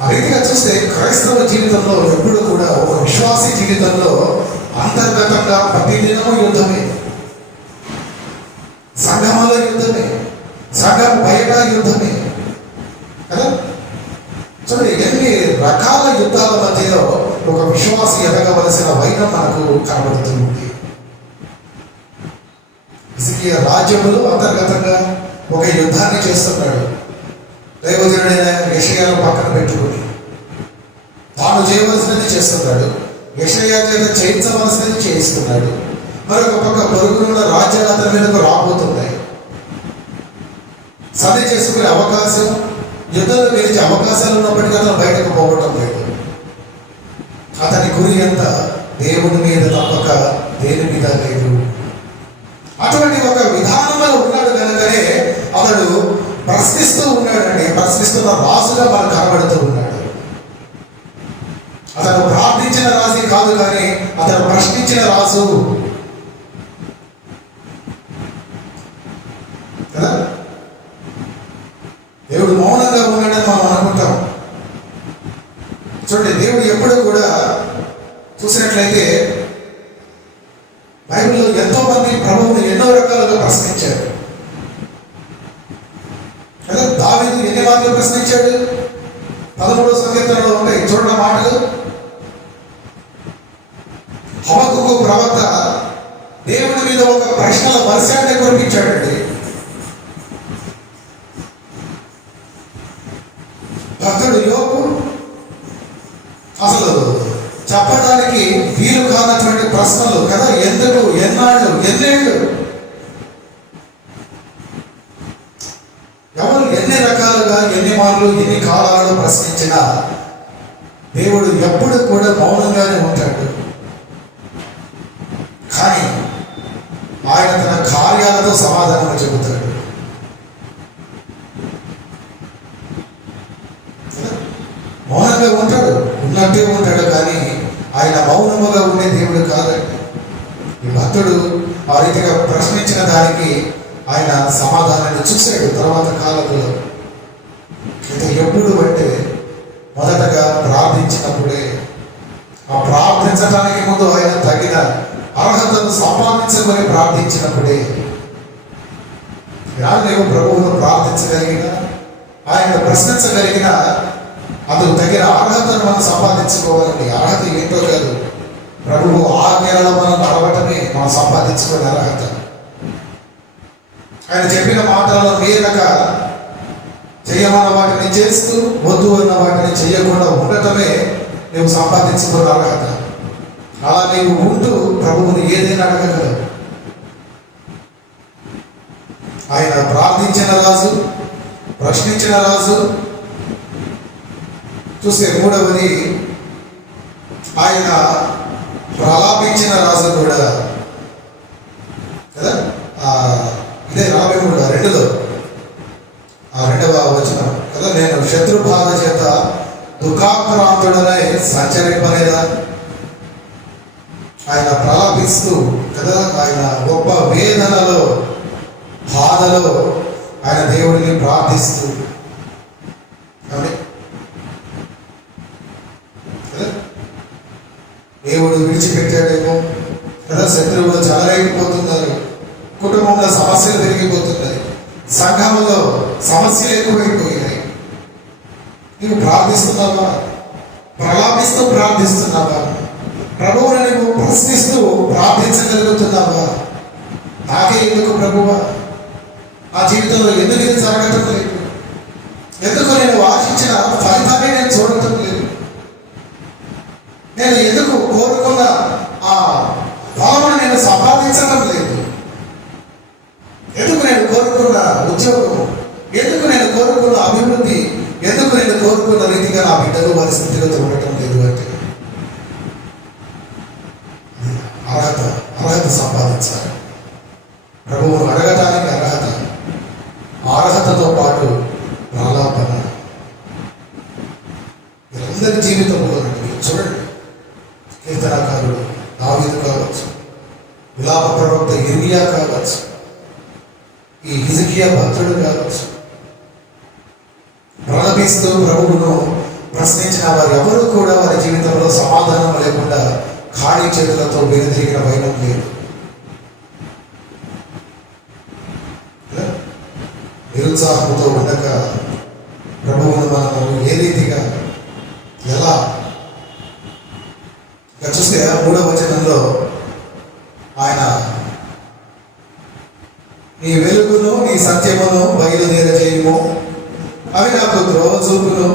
ఆ రీతిగా చూస్తే క్రైస్తవ జీవితంలో ఎప్పుడు కూడా, ఒక విశ్వాసీ జీవితంలో అంతర్గతంగా ప్రతిదినము యుద్ధమే, సంఘంలో యుద్ధమే, సంఘం బయట యుద్ధమే కదా. చూడండి, ఎన్ని రకాల యుద్ధాల మధ్యలో ఒక విశ్వాసి ఎదగవలసిన వైనం మనకు కనబడుతుంది. హిజ్కియా రాజ్యములు అంతర్గతంగా ఒక యుద్ధాన్ని చేస్తున్నాడు. దైవజనుడైన యెషయాను పక్కన పెట్టుకుని తాను చేయవలసినది చేస్తున్నాడు, యెషయా చేత చేయించవలసినది చేయిస్తున్నాడు. మరొక పక్క పొరుగునున్న రాజ్యాలు అతని మీదకు రాబోతున్నాయి. సది చేసుకునే అవకాశం, యుద్ధంలో గెలిచే అవకాశాలు ఉన్నప్పటికీ అతను బయటకు పోవటం లేదు. అతని గురి ఎంత దేవుని మీద తప్పక దేని మీద లేదు. అటువంటి ఒక విధానంలో ఉన్నాడు కనుకనే అతడు ప్రశ్నిస్తూ ఉన్నాడండి. ప్రశ్నిస్తున్న రాజుగా మనకు కనబడుతూ ఉన్నాడు. అతను ప్రార్థించిన రాజు కాదు, కానీ అతను ప్రశ్నించిన రాజు కదా. దేవుడు మౌనంగా ఉన్నాడని మనం అనుకుంటాం. చూడండి, దేవుడు ఎప్పుడు కూడా చూసినట్లయితే బైబిల్లో ఎంతో మంది ప్రభువుని ఎన్నో రకాలుగా ప్రశ్నించారు కదా. దావీదు ఎన్ని మార్లు ప్రశ్నించాడు? 13వ సంకీర్తనలో ఉంటాయి చూడండి మాటలు. హబక్కూకు ప్రవక్త దేవుడి మీద ఒక ప్రశ్నల వర్షాన్ని కురిపించాడండి. భక్తుడు యోబు అసలు చెప్పడానికి వీలు కానటువంటి ప్రశ్నలు కదా. ఎందుకు, ఎన్నాళ్ళు, ఎన్నేళ్ళు, ఎవరు ఎన్ని రకాలుగా, ఎన్ని మార్లు, ఎన్ని కాలాలు ప్రశ్నించినా దేవుడు ఎప్పుడు కూడా మౌనంగానే ఉంటాడు. కానీ ఆయన తన కార్యాలతో సమాధానం చెబుతాడు. మౌనంగా ఉంటాడు, ఉన్నట్టే ఉంటాడు, కానీ ఆయన మౌనముగా ఉండే దేవుడు కాదండి. ఈ భక్తుడు ఆ రీతిగా ప్రశ్నించిన దానికి ఆయన సమాధానాన్ని చూశాడు తర్వాత కాలంలో. అయితే ఎప్పుడు అంటే మొదటగా ప్రార్థించినప్పుడే. ఆ ప్రార్థించడానికి ముందు ఆయన తగిన అర్హతను సంపాదించుకొని ప్రార్థించినప్పుడే. నీవు ప్రభువును ప్రార్థించగలిగిన, ఆయన ప్రశ్నించగలిగిన అందుకు తగిన అర్హతను మనం సంపాదించుకోవాలండి. అర్హత ఏంటో కాదు, ప్రభువు ఆజ్ఞలలో మనం నడవటమే మనం సంపాదించుకునే అర్హత. ఆయన చెప్పిన మాటలలో మీరక చేయమన్న వాటిని చేస్తూ వద్దు అన్న వాటిని చేయకుండా ఉండటమే నువ్వు సంపాదించుకున్న అర్హత. అలా నీవు ఉంటూ ప్రభువుని ఏదైనా అడగగలవు. ఆయన ప్రార్థించిన రాజు, ప్రశ్నించిన రాజు. చూస్తే మూడవది ఆయన ప్రలాపించిన రాజు కూడా కదా. ఇదే 42లో 2వ వచనం కదా. నేను శత్రు బాధ చేత దుఃఖాక్రాంతుడనై సంచరింపలేదా. ఆయన ప్రలాపిస్తూ కదా, ఆయన గొప్ప వేదనలో, బాధలో ఆయన దేవుడిని ప్రార్థిస్తూ దేవుడు విడిచిపెట్టాడేమో కదా. శత్రువులు చెలరైపోతున్నారు, కుటుంబంలో సమస్యలు పెరిగిపోతున్నాయి, సంఘంలో సమస్యలు ఎక్కువైపోయాయి. నువ్వు ప్రార్థిస్తున్నావా? ప్రలాపిస్తూ ప్రార్థిస్తున్నావా? ప్రభువుని నువ్వు ప్రశ్నిస్తూ ప్రార్థించగలుగుతున్నావా? నాకే ఎందుకు ప్రభువా, నా జీవితంలో ఎందుకు ఇది జరగటం లేదు? ఎందుకు నేను ఆశించిన ఫలితాన్ని నేను చూడటం లేదు? నేను ఎందుకు కోరుకున్న ఆ ఫలమును నేను సంపాదించడం లేదు? ఎందుకు నేను కోరుకున్న ఉద్యోగం, ఎందుకు నేను కోరుకున్న అభివృద్ధి, ఎందుకు నేను కోరుకున్న రీతిగా నా బిడ్డలు వారి స్థితిగతులు ఉండటం లేదు అంటే అర్హత సంపాదించాలి. ప్రభువును అడగటానికి అర్హతతో పాటు ప్రలాపన. వీరందరి జీవితంలో చూడండి, కీర్తనకారుడు దావీదు కావచ్చు, విలాప ప్రవక్త ఇర్మియా కావచ్చు, ఈ హిజ్కియా భక్తుడు కావచ్చు, ప్రలపిస్తూ ప్రభువును ప్రశ్నించిన వారు ఎవరు కూడా వారి జీవితంలో సమాధానం లేకుండా ఖాళీ చేతులతో వెనుదిరిగిన వైనం లేదు. నిరుత్సాహంతో ఉండక ప్రభువును మనము ఏ రీతిగా ఎలా చూస్తే 3వ వచనంలో ఆయన నీ వెలుగును నీ సత్యమును బయలుదేరజేయుము, అవి నాకు ద్రోవ చూపును.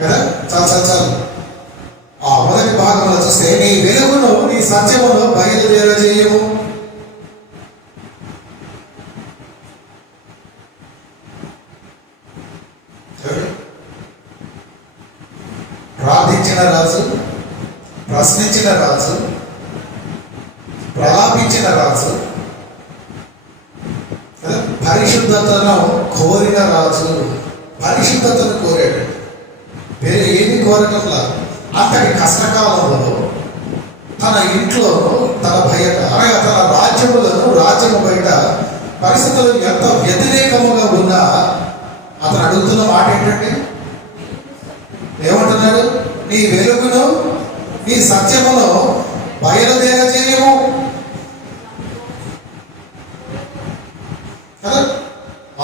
కదా చాలు. ఆ మొదటి భాగంలో చూస్తే నీ వెలుగును నీ సత్యమును బయలుదేరజేయము. ప్రార్థించిన రాజు, ప్రశ్నించిన రాజు, ప్రలాపించిన రాజు, పరిశుద్ధతను కోరిన రాజు. పరిశుద్ధతను కోరాడు, వేరే ఏమి కోరటంలా. అంతటి కష్టకాలంలో తన ఇంట్లో, తన బయట అనగా తన రాజ్యము బయట పరిస్థితులు ఎంత వ్యతిరేకముగా ఉన్నా అతను అడుగుతున్న మాట ఏంటంటే, ఏమంటున్నాడు? నీ వెలుగును నీ సత్యమును బయలుదేరజేయము కదా.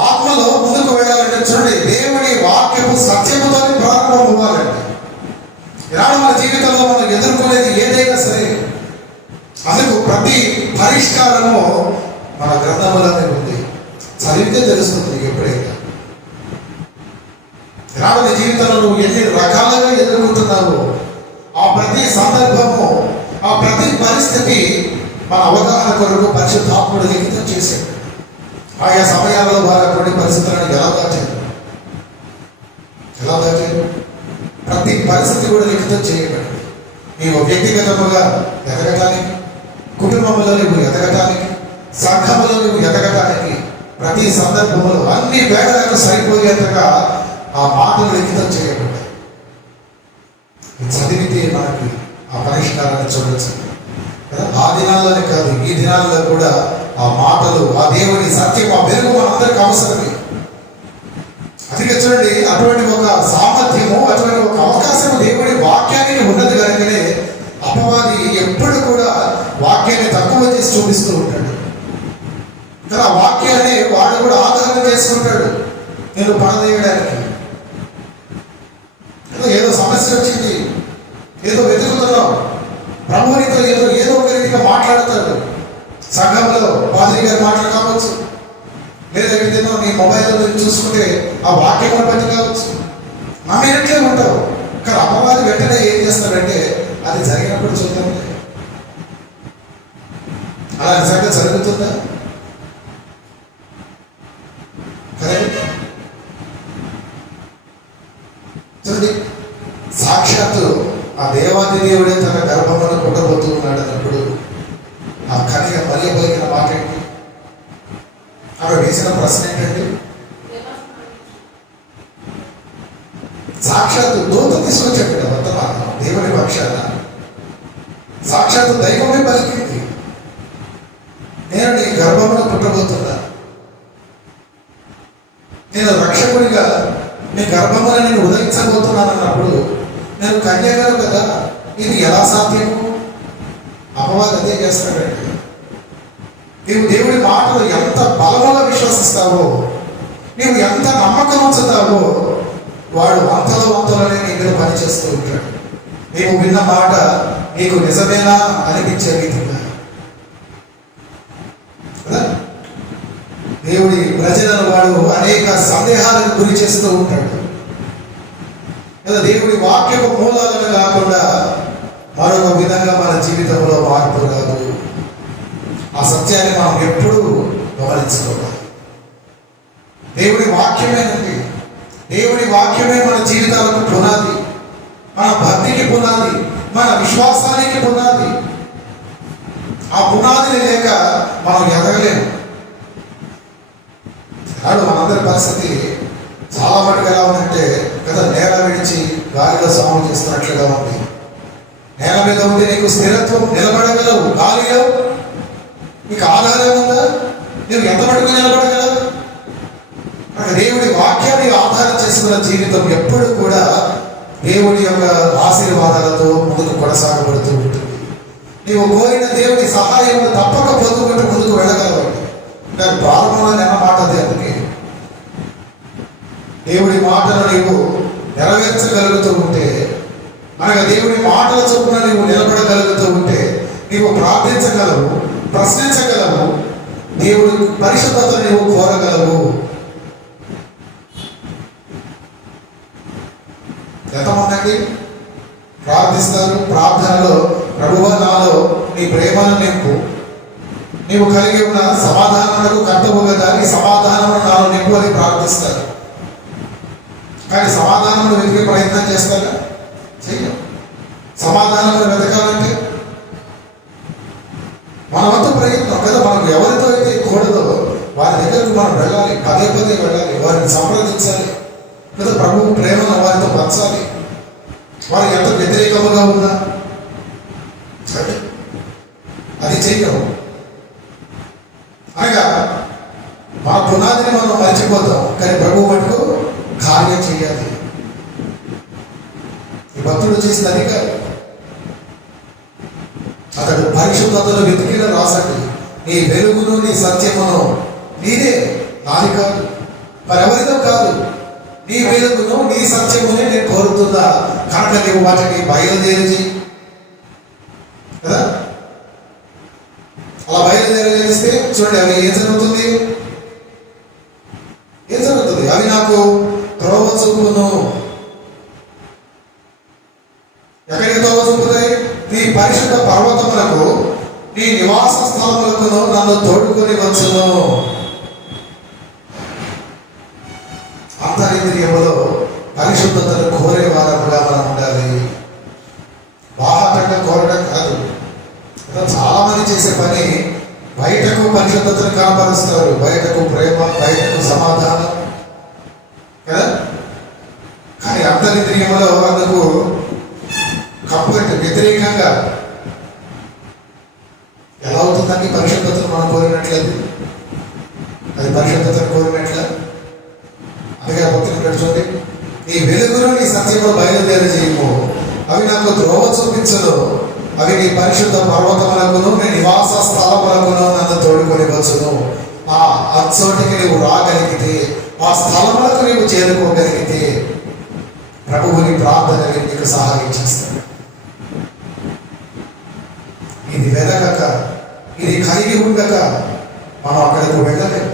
ఆత్మలో ముందుకు వెళ్ళాలంటే చూడండి, దేవుని వాక్యము సత్యముతో ప్రారంభం అవ్వాలండి. ఇలాంటి మన జీవితంలో మనం ఎదుర్కొనేది ఏదైనా సరే, అందుకు ప్రతి పరిష్కారము మన గ్రంథములోనే ఉంది. చదివితే తెలుస్తుంది ఎప్పుడైనా. ఇలాంటి జీవితంలో నువ్వు ఎన్ని రకాలుగా ఎదుర్కొంటున్నావో ఆ ప్రతి సందర్భము, ఆ ప్రతి పరిస్థితి మన అవగాహన కొరకు పరిశుద్ధాత్ముడు లిఖితం చేశాడు. ఆయా సమయాల్లో వారి పరిస్థితులను ఎలా దాచారు, ప్రతి పరిస్థితి కూడా లిఖితం చేయబడి నీవు వ్యక్తిగతముగా ఎదగటానికి, కుటుంబంలో నువ్వు ఎదగటానికి, సంఘములో నువ్వు ఎదగటానికి ప్రతి సందర్భంలో అన్ని వేళలకు సరిపోయేంతగా ఆ మాటలు లిఖితం చేయబడ్డాయి. చదివితే మనకి ఆ పరిష్కారాన్ని చూడవచ్చు. ఆ దినాల్లోనే కాదు, ఈ దినాల్లో కూడా ఆ మాటలు, ఆ దేవుని సత్యం, ఆ వెలుగు మనందరికి అవసరమే. అందుకే చూడండి, అటువంటి ఒక సామర్థ్యము, అటువంటి ఒక అవకాశము దేవుడి వాక్యానికి ఉన్నది కనుకనే అపవాది ఎప్పుడు కూడా వాక్యాన్ని తక్కువ చేసి చూపిస్తూ ఉంటాడు. కానీ ఆ వాక్యాన్ని వాడు కూడా ఆధారణ చేసుకుంటాడు నేను పడదేయడానికి. ఏదో సమస్య వచ్చింది, ఏదో వెతుకుతున్నావు, ప్రభువునితో ఏదో ఒక రీతిగా మాట్లాడతాడు. సంఘంలో పాదిరి గారు మాటలు కావచ్చు, లేదా ఏదైనా నీ మొబైల్లో చూసుకుంటే ఆ వాక్యం బట్టి కావచ్చు, నమ్మినట్లే ఉంటావు. కానీ అపవాది వెంటనే ఏం చేస్తాడంటే అది జరిగినప్పుడు చూద్దాం, అలా నిజంగా జరుగుతుందా? చూడండి, సాక్షాత్తు ఆ దేవాది దేవుడే తన గర్భంలో పుట్టబోతూ ఉన్నాడు అన్నప్పుడు ఆ కన్య మరియ పలికిన మాట ఏంటి? ఆమె వేసిన ప్రశ్న ఏంటంటే, సాక్షాత్తు దూత తీసుకొచ్చాడు కదా వర్తమానం దేవుని పక్షాన. సాక్షాత్తు దైవమే పలికింది, నేను నీ గర్భంలో పుట్టబోతున్నా, నేను రక్షకుడిగా నీ గర్భంలో నేను ఉదయించబోతున్నాను అన్నప్పుడు నేను కన్యగాను కదా, ఇది ఎలా సాధ్యము? అపవాది అదే చేస్తాడండి. నీవు దేవుడి మాటలు ఎంత బలముగా విశ్వసిస్తావో, నీవు ఎంత నమ్మకం ఉంచుతావో, వాడు వంతలోనే నీ మీద పనిచేస్తూ ఉంటాడు. నీవు విన్న మాట నీకు నిజమేనా అనిపించే రీతిగా దేవుడి ప్రజలను వాడు అనేక సందేహాలకు గురి చేస్తూ ఉంటాడు కదా. దేవుడి వాక్యపు మూలాలను కాకుండా మరొక విధంగా మన జీవితంలో మార్పు రాదు. ఆ సత్యాన్ని మనం ఎప్పుడూ గమనించుకోవాలి. దేవుడి వాక్యమేనండి, దేవుడి వాక్యమే మన జీవితాలకు పునాది, మన భక్తికి పునాది, మన విశ్వాసానికి పునాది. ఆ పునాదిని లేక మనం ఎదగలేము. నాడు మనందరి పరిస్థితి చాలా మటుకు ఎలా ఉందంటే కదా, నేల విడిచి గాలిలో సాగు చేస్తున్నట్లుగా ఉంది. నేల మీద ఉంటే నీకు స్థిరత్వం, నిలబడగలవు. గాలిలో నీకు ఆధారం ఉందా? నువ్వు ఎంత మటుకు నిలబడగలవు? దేవుడి వాక్యాన్ని ఆధారం చేసుకున్న జీవితం ఎప్పుడు కూడా దేవుడి యొక్క ఆశీర్వాదాలతో ముందుకు కొనసాగబడుతూ ఉంటుంది. నీవు కోరిన దేవుడి సహాయం తప్పక పొందుకుంటూ ముందుకు వెళ్ళగలవండి. దాని ప్రారంభంలో నిన్న మాట అది. అందుకే దేవుడి మాటలు నీవు నెరవేర్చగలుగుతూ ఉంటే, అనగా దేవుడి మాటల చొప్పున నీవు నిలబడగలుగుతూ ఉంటే, నీవు ప్రార్థించగలవు, ప్రశ్నించగలవు, దేవుడి పరిశుద్ధతను నీవు కోరగలవు. ఎంతమంది ప్రార్థిస్తారు? ప్రార్థనలో ప్రభువా నాలో నీ ప్రేమను నింపు, నీవు కలిగి ఉన్న సమాధానములకు కర్తవు కదా, నీ సమాధానము నాలో నింపు అని ప్రార్థిస్తారు. కానీ సమాధానమును వెతికే ప్రయత్నం చేస్తారా? చెయ్యం. సమాధానం వెతకాలంటే మన వంతు ప్రయత్నం కదా. మనకు ఎవరితో అయితే కూడదో వారి దగ్గరకు మనం వెళ్ళాలి, పదే పదే వెళ్ళాలి, వారిని సంప్రదించాలి కదా. ప్రభువు ప్రేమను వారితో పంచాలి. వారు ఎంత వ్యతిరేకముగా ఉన్నా సరే అది చేయడం అనగా మన పునాదిని మనం మర్చిపోతాం, కానీ ప్రభువు మటుకు కార్యం చేయాలి. ఈ భక్తుడు చేసిన అధికారి అతడు పరిశుద్ధతను వెతికిన రాసండి, నీ వెలుగును నీ సత్యమును నీదే, నాది కాదు, మరెవరిదో కాదు, నీ వెలుగును నీ సత్యమునే నేను కోరుతున్నా కనుక నీవు వాటికి బయలుదేరి కదా. అలా బయలుదేరిస్తే చూడండి అవి ఏం జరుగుతుంది, అవి నాకు త్రోవ చూపును. ఎక్కడికి త్రోవ చూపుతాయి? నీ పరిశుద్ధ పర్వతములకు నీ నివాస స్థలములకును నన్ను తోడుకొని వచ్చును. అంతరింద్రియములో పరిశుద్ధతను కోరే వారముగా మనం ఉండాలి. బాహటంగా కోరడం కాదు. చాలా మంది చేసే పని బయటకు పరిశుద్ధతను కనపరుస్తారు, బయటకు ప్రేమ, బయటకు సమాధానం కదా. కానీ అంతరింద్రియములో అందుకు కంప్లీట్ వ్యతిరేకంగా ఎలా అవుతుందండి? పరిశుద్ధతను మనం కోరినట్లేదు, అది పరిశుద్ధతను కోరినట్ల. అందుకే భక్తులు ఇక్కడ చూడండి, నీ వెలుగును నీ సత్యము బయలుదేరి చేయము, అవి నాకు ద్రోవ చూపించదు, అవి నీ పరిశుద్ధ పర్వతములకును నీ నివాస స్థలములకును నన్ను తోడుకొని వచ్చును. ఆ అచ్చోటికి నీవు రాగలిగితే, ఆ స్థలములకు నీవు చేరుకోగలిగితే ప్రభువుని ప్రార్థన నీకు సహాయం చేస్తాడు. ఇది వెదకక, ఇది కలిగి ఉండక మనం అక్కడికి వెళ్ళలేము.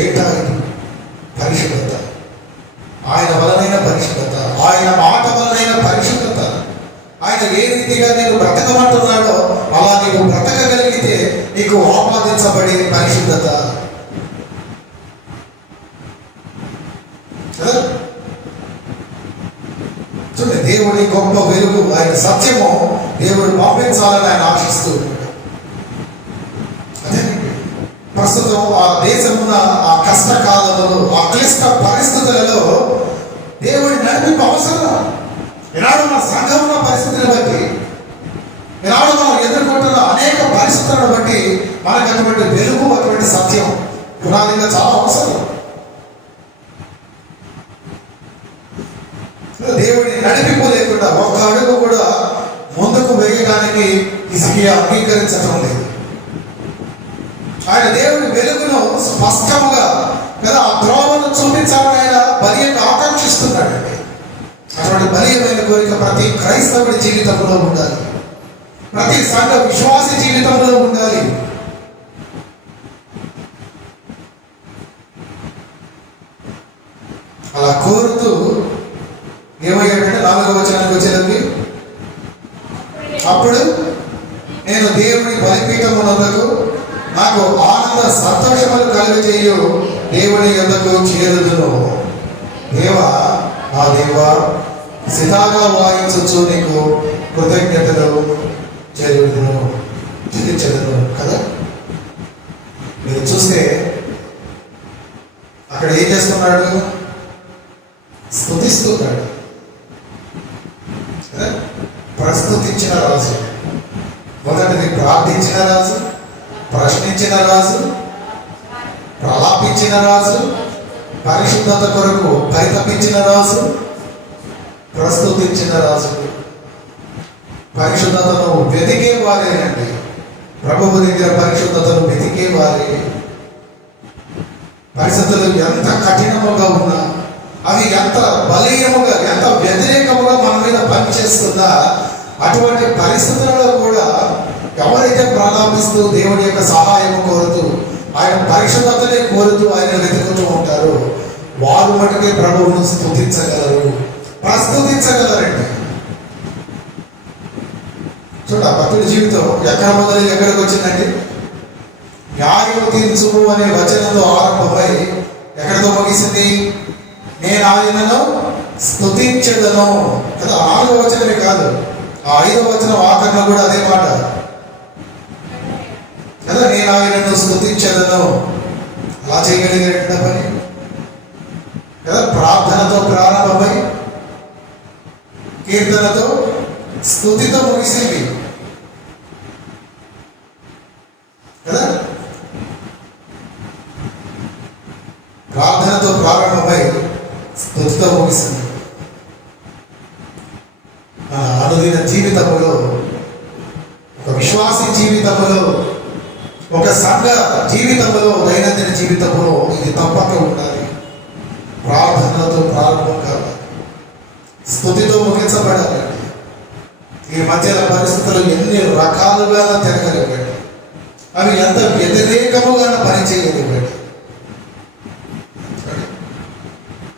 ఏంటా ఇది? పరిశుద్ధత, ఆయన వలనైన పరిశుద్ధత, ఆయన మాట వలనైన పరిశుద్ధత. ఆయన ఏ రీతిగా నేను బ్రతకమంటున్నాడో అలా నీవు బ్రతకగలిగితే నీకు ఆపాదించబడే పరిశుద్ధత. చూడండి, దేవుడి గొప్ప వెలుగు, ఆయన సత్యము దేవుడు పంపించాలని ఆయన ఆశిస్తూ ఉన్నాడు. అదే ప్రస్తుతం ఆ దేశమున్న ఆ కష్టకాలంలో, ఆ క్లిష్ట పరిస్థితులలో దేవుడి నడిపింపు అవసరం. ఈనాడు మన సంఘమున్న పరిస్థితిని బట్టి, ఈనాడు మనం ఎదుర్కొంటున్న అనేక పరిస్థితులను బట్టి మనకు అటువంటి వెలుగు, అటువంటి సత్యం పునాదిగా చాలా అవసరం. దేవుడిని నడిపింపు లేకుండా ఒక్క అడుగు కూడా ముందుకు వేయడానికి హిజ్కియా అంగీకరించడం లేదు. ఆయన దేవుడి వెలుగును స్పష్టంగా కదా ఆ త్రోవను చూపించాలని ఆయన బలియంగా ఆకాంక్షిస్తున్నాడండి. అటువంటి బలీయమైన కోరిక ప్రతి క్రైస్తవుడి జీవితంలో ఉండాలి, ప్రతి సంఘ విశ్వాసి జీవితంలో ఉండాలి. అలా కోరుతూ ఏమయ్యాడంటే 4వ వచనానికి వచ్చేదండి, అప్పుడు నేను దేవుని బలిపీఠమునకు నాకు ఆనంద సంతోషములు కలుగజేయు దేవుని యొద్దకు చేరుదును. దేవా, నా దేవా, సితాగా వాయించు నీకు కృతజ్ఞతలు చెల్లించదును కదా. మీరు చూస్తే అక్కడ ఏం చేస్తున్నాడు? స్తుతిస్తున్నాడు. ప్రస్తుతించిన రాజు, మొదటిది ప్రార్థించిన రాజు, ప్రశ్నించిన రాజు, ప్రలాపించిన రాజు, పరిశుద్ధత కొరకు పరితపించిన రాజు, ప్రస్తుతించిన రాజు. పరిశుద్ధతను వెతికే వారేనండి. ప్రభువు దగ్గర పరిశుద్ధతను వెతికే వారే. పరిస్థితులు ఎంత కఠినముగా ఉన్నా, అవి ఎంత బలీయముగా, ఎంత వ్యతిరేకముగా మన మీద పనిచేస్తుందా, అటువంటి పరిస్థితులలో కూడా ఎవరైతే ప్రలాపిస్తూ దేవుడి యొక్క సహాయం కోరుతూ, ఆయన పరిశుద్ధతనే కోరుతూ ఆయన వెతుకుతూ ఉంటారో వారు మటుకే ప్రభువును స్తుతించగలరు, ప్రస్తుతించగలరండి. చూడ భక్తుడి జీవితం ఎక్కడ మొదలు ఎక్కడికి వచ్చిందండి? న్యాయం తీర్చుము అనే వచనంతో ఆరంభమై ఎక్కడితో ముగిసింది? నేను ఆయనను స్తుతించదను కదా. 4వ వచనమే కాదు, ఆ 5వ వచనం ఆఖరణ కూడా అదే మాట కదా, నేను ఆయనను స్తుతించదను. అలా చేయగలిగిన పని కదా, ప్రార్థనతో ప్రారంభమై కీర్తనతో స్తుతితో ముగిసింది కదా. ప్రార్థనతో ప్రారంభమై స్తుతితో ముగిసింది. మన అనుదిన జీవితంలో, ఒక విశ్వాసి జీవితంలో, ఒక సంఘ జీవితంలో, దైనందిన జీవితంలో ఇది తప్పక ఉండాలి. ప్రార్థనలతో ప్రారంభం కావాలి, స్తుతితో ముగించబడాలండి. ఈ మధ్యలో పరిస్థితులు ఎన్ని రకాలుగా తిరగలేవండి, అవి ఎంత వ్యతిరేకముగా పనిచేయలేవండి.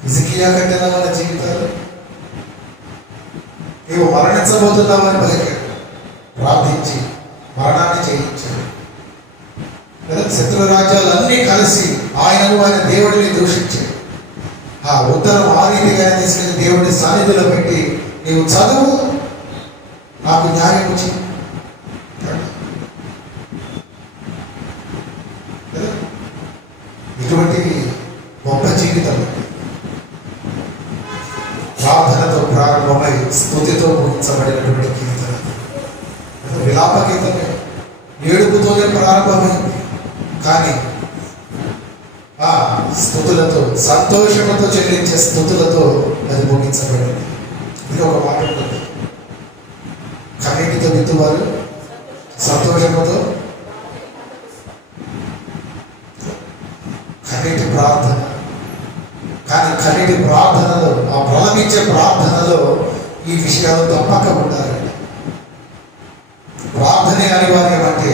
హిజ్కియా కట్టిన మన జీవితాలు నీవు మరణించబోతున్నామని పలికాడు, ప్రార్థించి మరణాన్ని చేయించాడు కదా. శత్రు రాజ్యాలన్నీ కలిసి ఆయనను, ఆయన దేవుడిని దూషించాడు. ఆ ఉత్తరం ఆ రీతిగా తీసుకెళ్ళి దేవుడిని సన్నిధిలో పెట్టి, నీవు చదువు, నాకు న్యాయం వచ్చి ఇటువంటి గొప్ప జీవితం ప్రార్థనతో ప్రారంభమై స్తుతితో ముగించబడినటువంటి కీర్తన. విలాప గీతమే ఏడుపుతోనే ప్రారంభమైంది, కానీ ఆ స్తుతులతో, సంతోషంతో చెల్లించే స్తుతులతో అది ముగించబడింది. ఇది ఒక మాట ఉంటుంది, కన్నీటితో విత్తువారు సంతోషంతో. కన్నీటి ప్రార్థన, కానీ కన్నీటి ప్రార్థనలో, ఆ ప్రలపించే ప్రార్థనలో ఈ విషయాలు తప్పక ఉండాలండి. ప్రార్థనే అనివార్యం అంటే,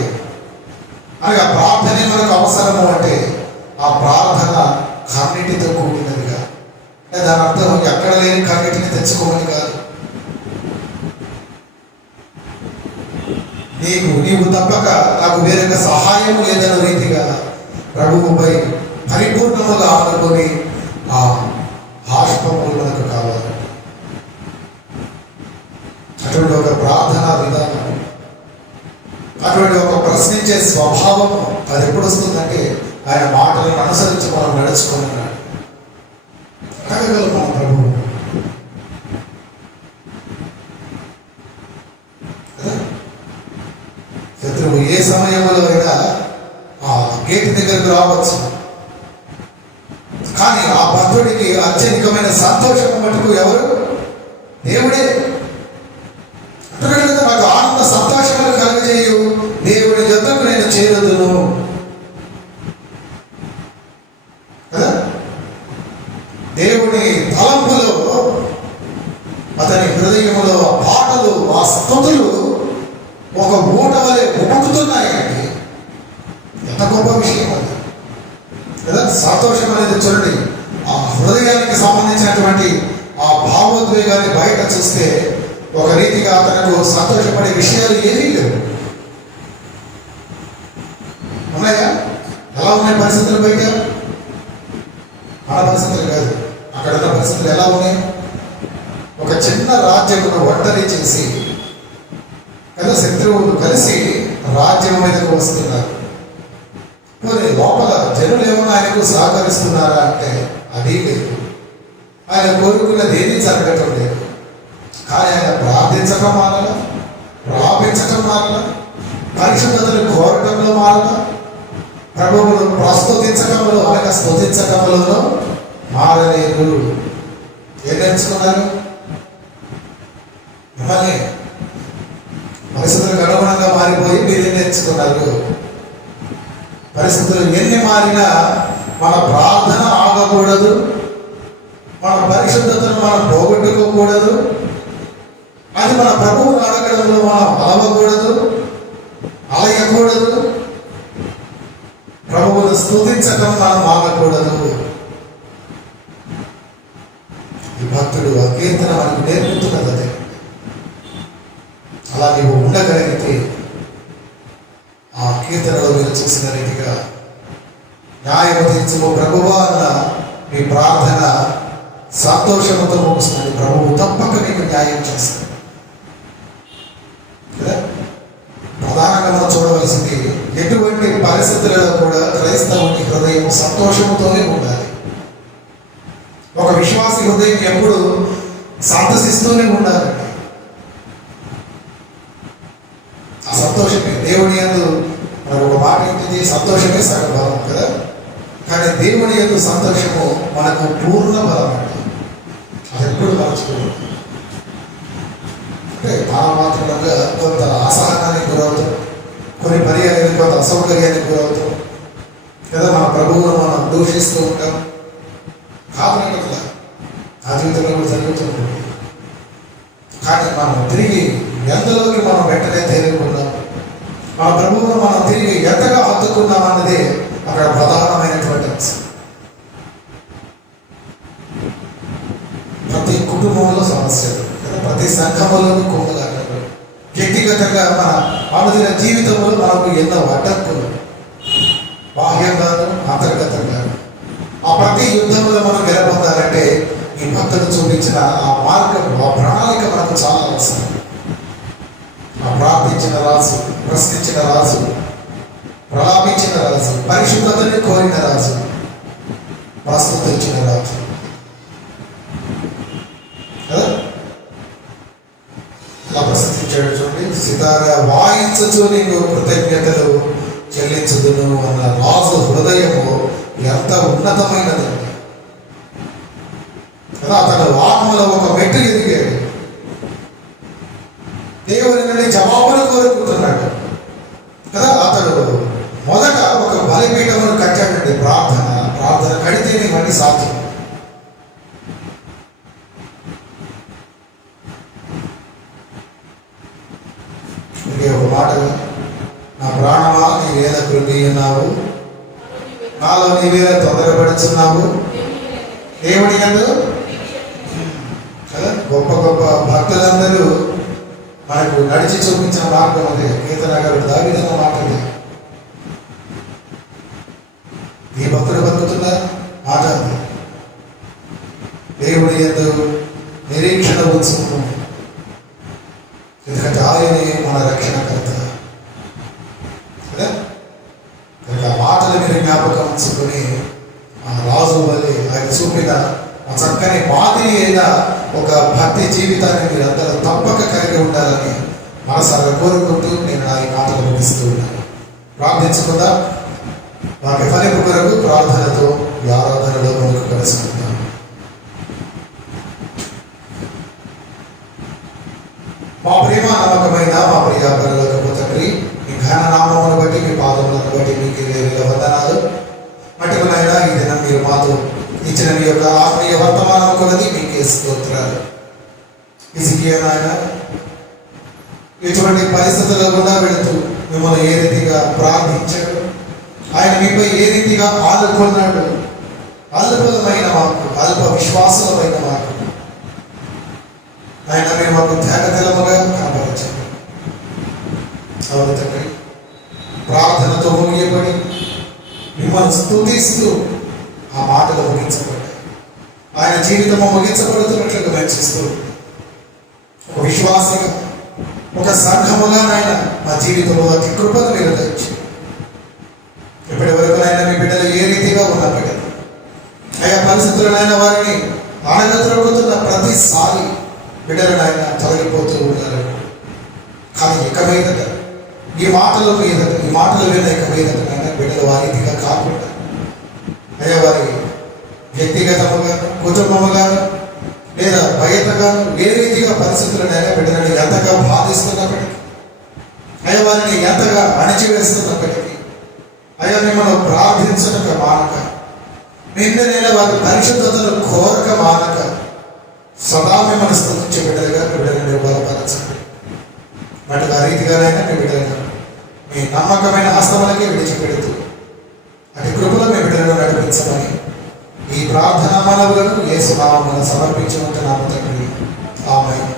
అనగా ప్రార్థనే మనకు అవసరము అంటే, ఆ ప్రార్థన కన్నీటితో కూడినదిగా. దాని అర్థం ఎక్కడ లేని కన్నీటిని తెచ్చుకోమని కాదు. నీవు తప్పక నాకు వేరొక సహాయము లేదన్న రీతిగా ప్రభువుపై పరిపూర్ణముగా ఆనుకొని ఆ బాష్పములు మనకు కావాలి. అటువంటి ఒక ప్రార్థనా విధానం, అటువంటి ఒక ప్రశ్నించే స్వభావం అది ఎప్పుడు వస్తుందంటే, ఆయన మాటలను అనుసరించి మనం నడుచుకున్నాడు. అడగగలం మన ప్రభువు. శత్రువు ఏ సమయంలో అయినా ఆ గేట్ దగ్గరకు రావచ్చు, కానీ ఆ భక్తుడికి అత్యధికమైన సంతోషం మటుకు ఎవరు? దేవుడే. అంటున్నాడు కదా, నాకు ఆనంద సంతోషములు కలుగజేయు దేవుడి యొద్దకు నేను చేరుదును కదా. దేవుని తలంపులో, అతని హృదయంలో ఆ పాటలు, ఆ స్తుతులు ఒక మూట వలె ఉబుకుతున్నాయండి. ఎంత గొప్ప విషయం అది కదా. సంతోషం అనేది చూడండి, ఆ హృదయానికి సంబంధించినటువంటి ఆ భావోద్వేగాన్ని బయట చూస్తే ఒక రీతిగా అతనికి సంతోషపడే విషయాలు ఏమీ లేవు. ఉన్నాయా? ఎలా ఉన్నాయి పరిస్థితులు బయట? మన పరిస్థితులు కాదు, అక్కడ ఉన్న పరిస్థితులు ఎలా ఉన్నాయి? ఒక చిన్న రాజ్యమును ఒంటరి చేసి కదా, శత్రువులు కలిసి రాజ్యం మీదకు వస్తున్నారు. మరి లోపల జనులు ఏమన్నా ఆయనకు సహకరిస్తున్నారా అంటే అది లేదు. ఆయన కోరుకున్నది ఏది జరగటం లేదు. కానీ ఆయన ప్రార్థించటం మారలా, ప్రాపించటం మారలా, పరిశుద్ధతను కోరటంలో మారలా, ప్రభువును ప్రస్తుతించటంలో, ఆయన స్తుతించటంలోనూ మారలేదు. ఏం నేర్చుకున్నారు? మిమ్మల్ని పరిస్థితులకు అనుగుణంగా మారిపోయి మీరేం నేర్చుకున్నారు? పరిస్థితులు ఎన్ని మారినా మన ప్రార్థన ఆగకూడదు, మన పరిశుద్ధతను మనం పోగొట్టుకోకూడదు, అది మన ప్రభువును అడగడంలో మనం అలవకూడదు, అలయకూడదు, ప్రభువును స్తుతించటం మనం ఆగకూడదు. ఈ భక్తుడు ఆ కీర్తన మనకు నేర్పుతున్నది అదే. అలా నీవు ఉండగలిగితే ఆ కీర్తనలో మీరు చూసిన రీతిగా న్యాయం తీర్చుకో ప్రభువా అన్న మీ ప్రార్థన సంతోషంతో ముగుస్తుంది. ప్రభువు తప్పక మీకు న్యాయం చేస్తాడు. పరిస్థితి, ఎటువంటి పరిస్థితులలో కూడా క్రైస్తవుని హృదయం సంతోషంతోనే ఉండాలి. ఒక విశ్వాసి హృదయం ఎప్పుడు సంతసిస్తూనే ఉండాలండి. ఆ సంతోషమే దేవుని యందు మనకు ఒక మాట ఏంటిది, సంతోషమే సగం బలం కదా. కానీ దేవుని యందు సంతోషము మనకు పూర్ణ బలం అండి. అది ఎప్పుడు మర్చిపోదు. అంటే మాత్రంగా కొంత అసహనానికి గురవుతాం, కొన్ని పర్యాయానికి కొంత అసౌకర్యానికి గురవుతాం కదా. మన ప్రభువును మనం దూషిస్తూ ఉంటాం. కాదు కదా, ఆ జీవితంలో కూడా జరుగుతుంది. కానీ మనం తిరిగి ఎంతలోకి మనం వెంటనే తేలికున్నాం, మన ప్రభువును మనం తిరిగి ఎంతగా హత్తుకున్నాం అన్నది అక్కడ ప్రధానమైనటువంటి అంశం. ప్రతి కుటుంబంలో సమస్యలు కదా, ప్రతి సంఘములను కొమ్మలాటలు, వ్యక్తిగతంగా మన అనుదిన జీవితంలో మనకు ఎన్నో అడ్డంకులు, బాహ్యంగాను అంతర్గతంగాను. ఆ ప్రతి యుద్ధంలో మనం గెలపొందాలంటే ఈ భక్తుడు చూపించిన ఆ మార్గం, ఆ ప్రణాళిక మనకు చాలా అవసరం. ఆ ప్రార్థించిన రాజు, ప్రశ్నించిన రాజు, ప్రలాపించిన రాజు, పరిశుద్ధతని కోరిన రాజు, ప్రస్తుతించిన రాజు కదా. ఇలా ప్రశ్నించాడు చూడండి, సితారా వాయించు నీకు కృతజ్ఞతలు చెల్లించుదును అన్న రాజు హృదయము ఎంత ఉన్నతమైనదండి కదా. అతను ఆత్మలో ఒక మెట్టు ఎదిగాడు, దేవుని నుండి జవాబును కోరుకుంటున్నాడు కదా. అతడు మొదట ఒక బలిపీఠమును కట్టాడండి. ప్రార్థన కడితేనే ఇవన్నీ సాధ్యం. ఒక మాట, నా ప్రాణమా నీవేళ కృంగి ఉన్నావు, నాలో నీవేళ తొందరపడుచున్నావు. దేవుడి యందు కదా గొప్ప గొప్ప భక్తులందరూ మనకు నడిచి చూపించిన మార్గం అదే. కీర్తనగారుడు దావీదన్న మాట అదే. ఈ భక్తుడు బతుకుతున్న మాట అది. దేవుడి యందు నిరీక్షణ ఉంచుకున్నాం, ఎందుకంటే ఆయనే మన రక్షణకర్త కదా. ఆ మాటలు మీరు జ్ఞాపకం ఉంచుకొని ఆ రాజు వల్ల ఆయన చూపిన ఆ చక్కని మాదిరి అయిన ఒక భక్తి జీవితాన్ని మీరు అందరూ తప్పక కలిగి ఉండాలని మనసారా కోరుకుంటూ నేను నా ఈ మాటలు ముగిస్తూ ఉన్నాను. ప్రార్థించుకుందాం. వాటి ఫలింపు కొరకు ప్రార్థనతో ఈ ఆరాధనలో మనకు కలుసుకుందాం. మా ప్రేమ నమ్మకమైన మా ప్రియ పరలోకపు తండ్రి, మీ ఘన నామమును బట్టి, మీ పాదములను బట్టి మీకు వేల వందనాలు. మటుకునైనా ఈ దినం మీరు మాతో ఇచ్చిన మీ యొక్క ఆత్మీయ వర్తమానం కొలది మీకే స్తోత్రాలు. ఆయన ఎటువంటి పరిస్థితుల్లో కూడా వెళుతూ మిమ్మల్ని ఏ రీతిగా ప్రార్థించాడు, ఆయన మీపై ఏ రీతిగా ఆదుకున్నాడు. అల్పమైన మాకు, అల్ప విశ్వాసమైన మాకు ఆయన మీరు మాకు త్యాగతలముగా కనపరచండి. అవును తండ్రి, ప్రార్థనతో ముగియబడి మిమ్మల్ని స్తుతిస్తూ ఆ మాటలు ముగించబడ్డాయి. ఆయన జీవితము ముగించబడుతున్నట్లుగా వెచ్చిస్తూ ఒక విశ్వాసిగా, ఒక సంఘముగా నాయన మా జీవితంలో అతి కృపను మీరు దయచేయండి. ఇప్పటి వరకు నాయన మీ బిడ్డలు ఏ రీతిగా ఉన్నప్పటికీ ఆయా పరిస్థితులనైనా వారిని ఆనగతరుగుతున్న ప్రతిసారి బిడ్డలనైనా తొలగిపోతూ ఉన్నారు. కానీ ఇక మీదట ఈ మాటలు విన్న ఇక మీదటనైనా బిడ్డలు వారీతిగా కాకుండా అయ్యా వారి వ్యక్తిగతముగా, కుటుంబముగా లేదా బయటగాను ఏ రీతిగా పరిస్థితులనైనా బిడ్డలని ఎంతగా బాధిస్తున్నప్పటికీ, అయ్యా వారిని ఎంతగా అణచివేస్తున్నప్పటికీ, అయ్యా మిమ్మల్ని ప్రార్థించక మానక, నిన్ననైనా వారి పరిశుద్ధతను కోరక మానక సదా మిమ్మల్ని స్తుతించే బిడ్డలుగా బిడ్డలను మీరు బలపరచండి. వాటికి ఆ రీతిగానైనా మీ బిడ్డలను మీ నమ్మకమైన హస్తములకే విడిచిపెడుతూ అటు కృపలో మీ బిడ్డలను నడిపించమని ఈ ప్రార్థనా మనవులను యేసు నామమున సమర్పించుకుంటున్నాము తండ్రి. ఆమేన్.